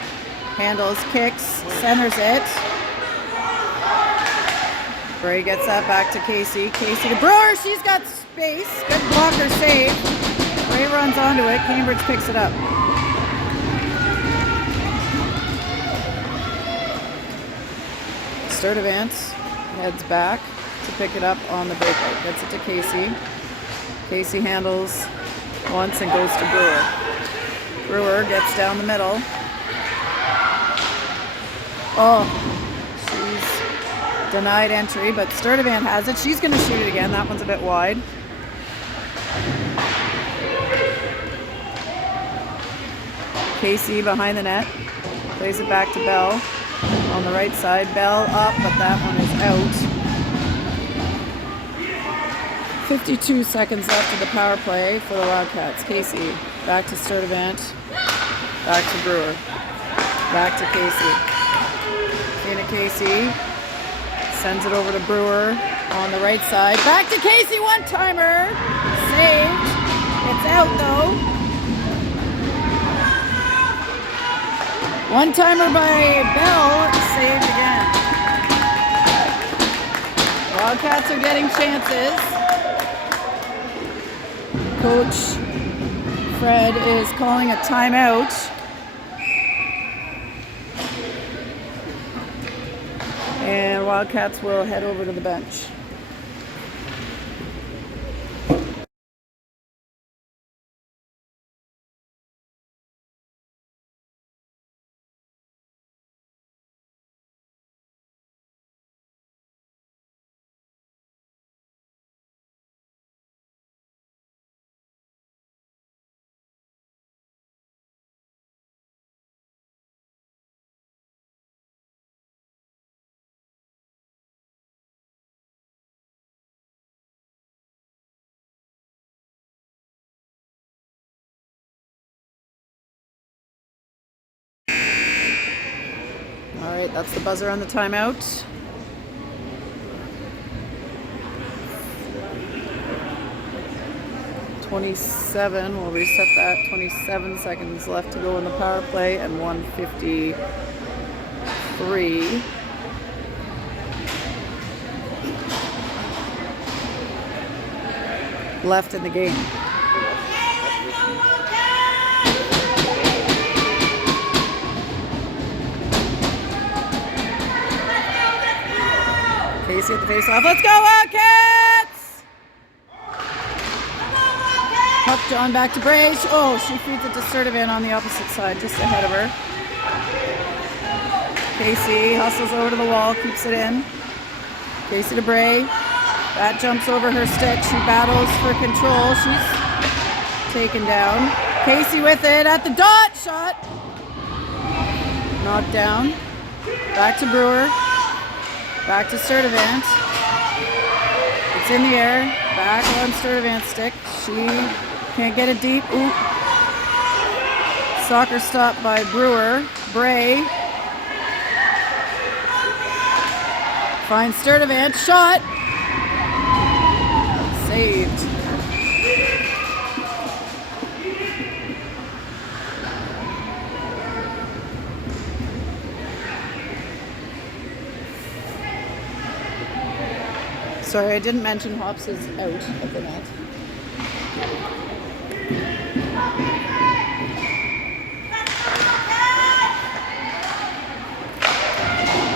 handles, kicks, centers it. Bray gets that back to Casey. Casey to Brewer. She's got space. Good blocker save. Bray runs onto it. Cambridge picks it up. Sturdivant heads back to pick it up on the breakout. Gets it to Casey. Casey handles once and goes to Brewer. Brewer gets down the middle. Oh, she's denied entry, but Sturdivant has it. She's going to shoot it again. That one's a bit wide. Casey behind the net. Plays it back to Bell on the right side. Bell up, but that one is out. 52 seconds left of the power play for the Wildcats. Casey back to Sturdivant. Back to Brewer. Back to Casey. Tina Casey sends it over to Brewer on the right side. Back to Casey, one-timer. Saved. It's out, though. One-timer by Bell, saved again. Wildcats are getting chances. Coach Fred is calling a timeout. And Wildcats will head over to the bench. All right, that's the buzzer on the timeout. We'll reset that. 27 seconds left to go in the power play and 1:53 left in the game. Casey at the face-off. Let's go, Wildcats! Puck John back to Bray. Oh, she feeds it to Sertivan on the opposite side, just ahead of her. Casey hustles over to the wall, keeps it in. Casey to Bray. That jumps over her stick. She battles for control. She's taken down. Casey with it at the dot. Shot. Knocked down. Back to Brewer. Back to Sertivan. It's in the air. Back on Sertivan's stick. She can't get it deep. Ooh. Soccer stop by Brewer. Bray. Finds Sertivan. Shot. Saved. Sorry, I didn't mention Hops is out of the net.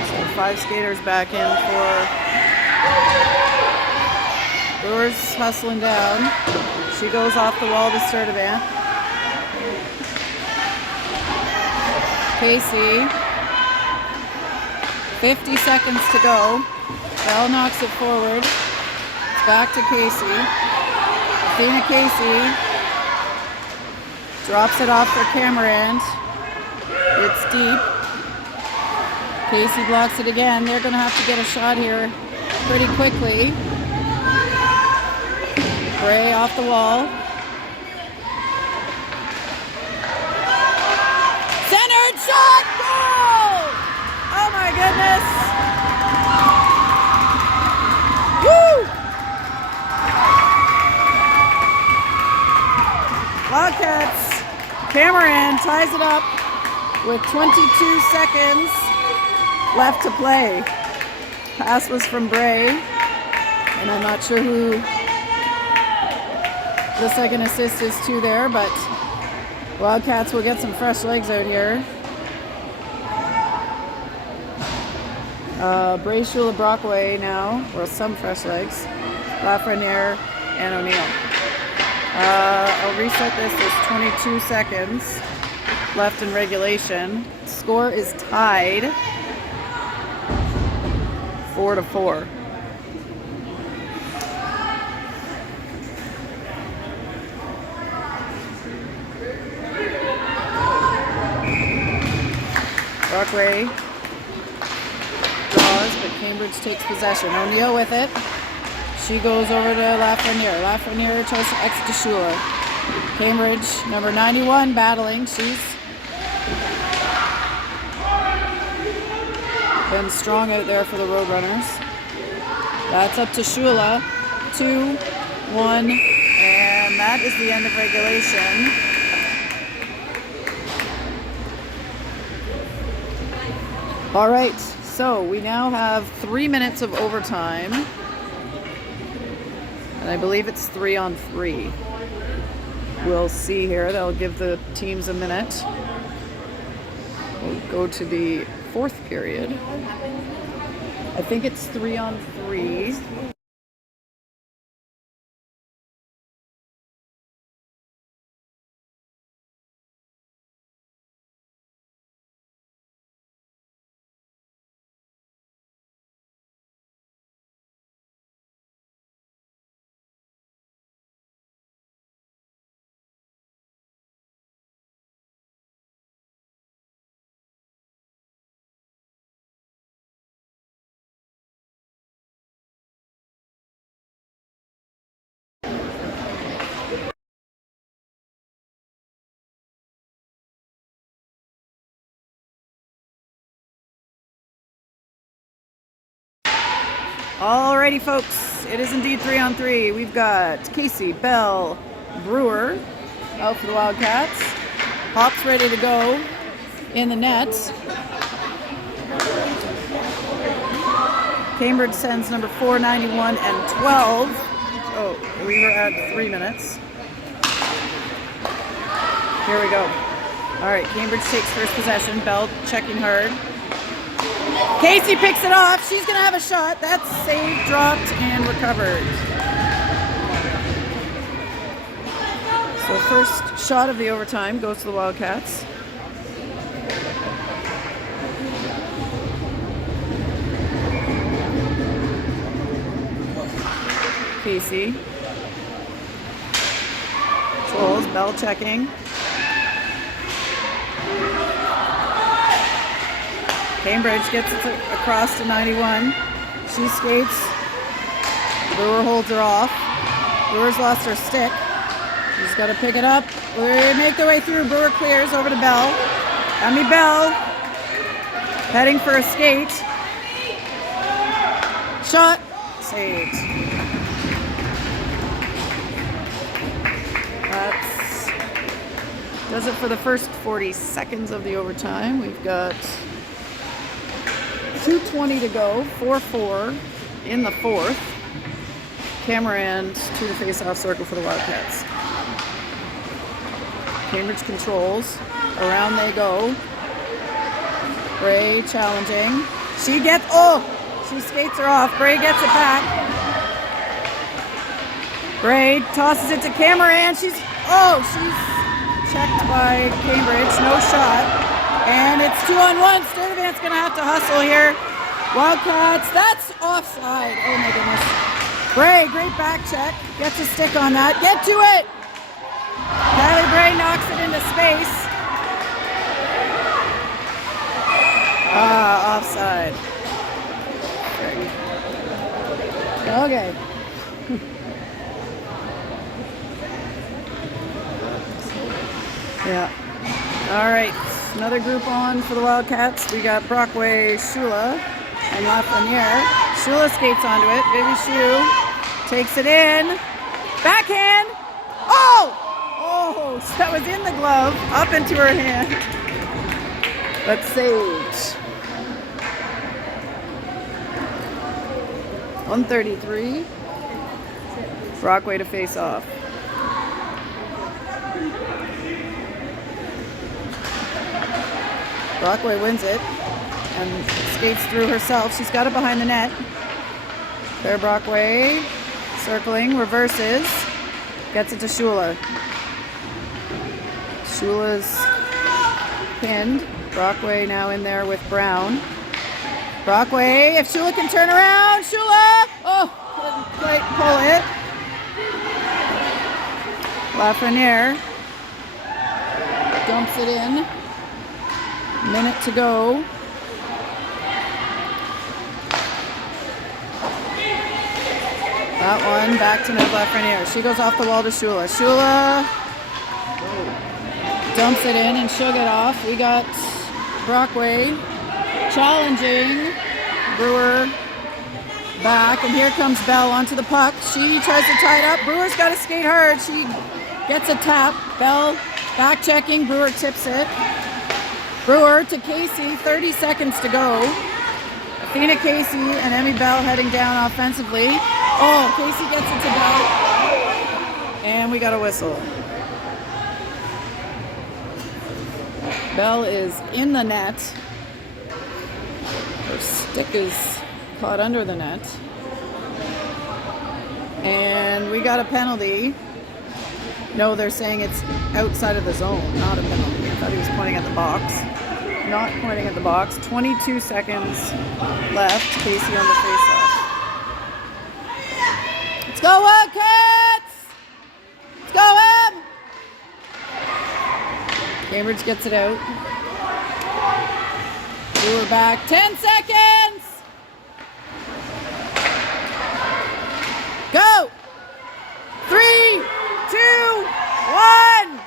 So 5 skaters back in for Brewer's hustling down. She goes off the wall to Sertivan. Casey. 50 seconds to go. Bell knocks it forward. It's back to Casey. Athena Casey drops it off for Cameron. It's deep. Casey blocks it again. They're going to have to get a shot here pretty quickly. Bray off the wall. Centered shot! Goal! Oh my goodness! Woo! Wildcats. Cameron ties it up with 22 seconds left to play. Pass was from Bray, and I'm not sure who the second assist is to there, but Wildcats will get some fresh legs out here. Bray, Shula, Brockway now, or some fresh legs. Lafreniere and O'Neill. I'll reset this. There's 22 seconds left in regulation. Score is tied 4-4. Brockway draws, but Cambridge takes possession. O'Neill with it. She goes over to Lafreniere. Lafreniere tries to exit to Shula. Cambridge, number 91, battling. She's been strong out there for the Roadrunners. That's up to Shula. 2-1, and that is the end of regulation. All right, so we now have 3 minutes of overtime And I believe it's 3-on-3. We'll see here. That'll give the teams a minute. We'll go to the fourth period. I think it's 3-on-3. Alrighty, folks, it is indeed 3-on-3. We've got Casey, Bell, Brewer out for the Wildcats. Hop's ready to go in the net. Cambridge sends number 4, 91, and 12. Oh, we were at 3 minutes. Here we go. All right, Cambridge takes first possession. Bell checking hard. Casey picks it off. She's going to have a shot. That's saved, dropped, and recovered. So first shot of the overtime goes to the Wildcats. Casey. Controls, Bell checking. Cambridge gets it across to 91. She skates. Brewer holds her off. Brewer's lost her stick. She's got to pick it up. They make their way through. Brewer clears over to Bell. Emmy Bell heading for a skate. Shot. Saved. That does it for the first 40 seconds of the overtime. We've got 2:20 to go, 4-4 in the fourth. Cameron to the face-off circle for the Wildcats. Cambridge controls. Around they go. Bray challenging. She skates her off. Bray gets it back. Bray tosses it to Cameron. She's checked by Cambridge. No shot. And it's 2-on-1. Sturdivant's going to have to hustle here. Wildcats, that's offside. Oh my goodness. Bray, great back check. Gets a stick on that. Get to it. Kylie Bray knocks it into space. Offside. Okay. Yeah. All right. Another group on for the Wildcats. We got Brockway, Shula, and Lafreniere. Shula skates onto it. Vivi Shue takes it in. Backhand. Oh, that was in the glove, up into her hand. But saved. 133. Brockway to face off. Brockway wins it and skates through herself. She's got it behind the net. Claire Brockway circling, reverses, gets it to Shula. Shula's pinned. Brockway now in there with Brown. Brockway, if Shula can turn around, Shula! Couldn't quite pull it. Lafreniere dumps it in. Minute to go. That one back to Lafreniere. She goes off the wall to Shula. Shula dumps it in and she'll get off. We got Brockway challenging. Brewer back, and here comes Bell onto the puck. She tries to tie it up. Brewer's got to skate hard. She gets a tap. Bell back checking. Brewer tips it. Brewer to Casey, 30 seconds to go. Athena Casey and Emmy Bell heading down offensively. Oh, Casey gets it to Bell. And we got a whistle. Bell is in the net. Her stick is caught under the net. And we got a penalty. No, they're saying it's outside of the zone, not a penalty. I thought he was pointing at the box. Not pointing at the box. 22 seconds left. Casey on the faceoff. Let's go, Wildcats! Let's go, Em! Cambridge gets it out. We're back. 10 seconds! Go! 3, 2, 1!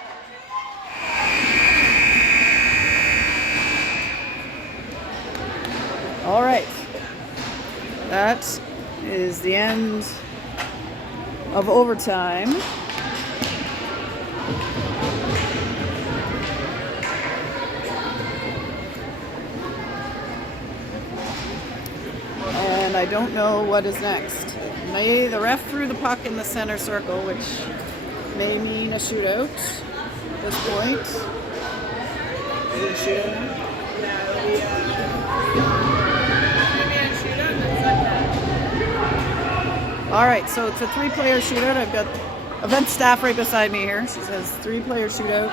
All right. That is the end of overtime. And I don't know what is next. The ref threw the puck in the center circle, which may mean a shootout at this point. Is it a shootout now? Yeah, it'll be maybe a shootout. All right, so it's a 3-player shootout. I've got event staff right beside me here. She says 3-player shootout.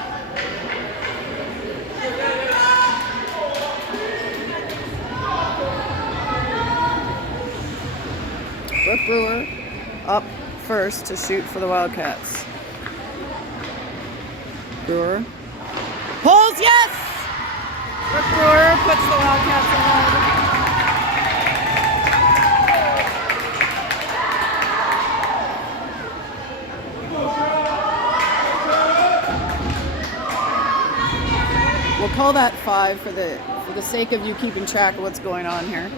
Brooke Brewer up first to shoot for the Wildcats. Brewer pulls, yes! Brooke Brewer puts the Wildcats ahead. We'll call that 5 for the sake of you keeping track of what's going on here.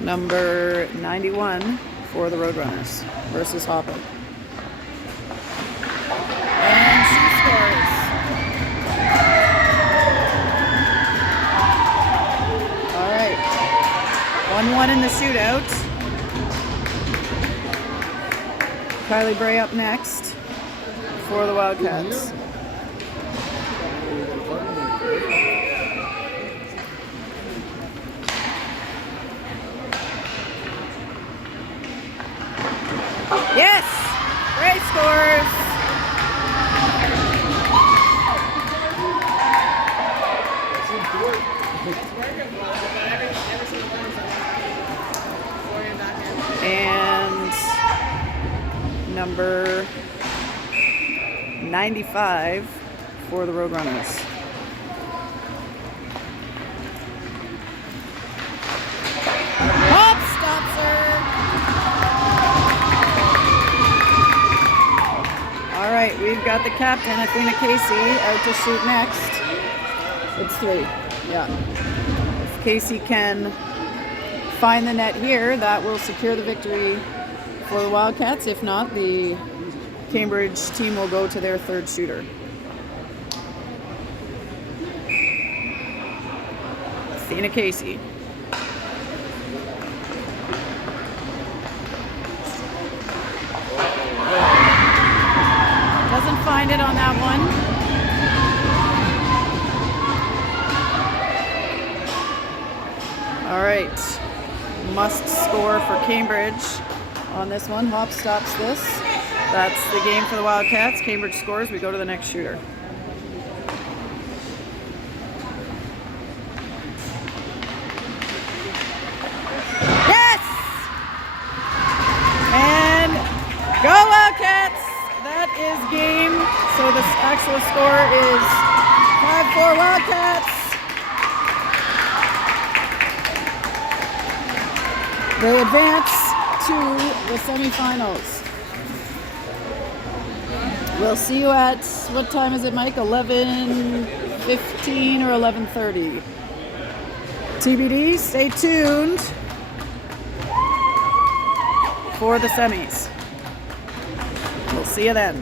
Number 91 for the Roadrunners versus Hopper. And she scores. All right. 1-1 in the shootout. Kylie Bray up next for the Wildcats. Yes! Bray scores! And number 95 for the Roadrunners. Hop stops her! All right, we've got the captain, Athena Casey, out to shoot next. It's 3, yeah. If Casey can find the net here, that will secure the victory for the Wildcats. If not, the Cambridge team will go to their 3rd shooter. Athena Casey. Doesn't find it on that one. All right, must score for Cambridge on this one. Hop stops this. That's the game for the Wildcats. Cambridge scores, we go to the next shooter. Yes! And go Wildcats! That is game. So the actual score is 5-4 Wildcats. They advance to the semifinals. We'll see you at, what time is it, Mike? 11:15 or 11:30. TBD, stay tuned for the semis. We'll see you then.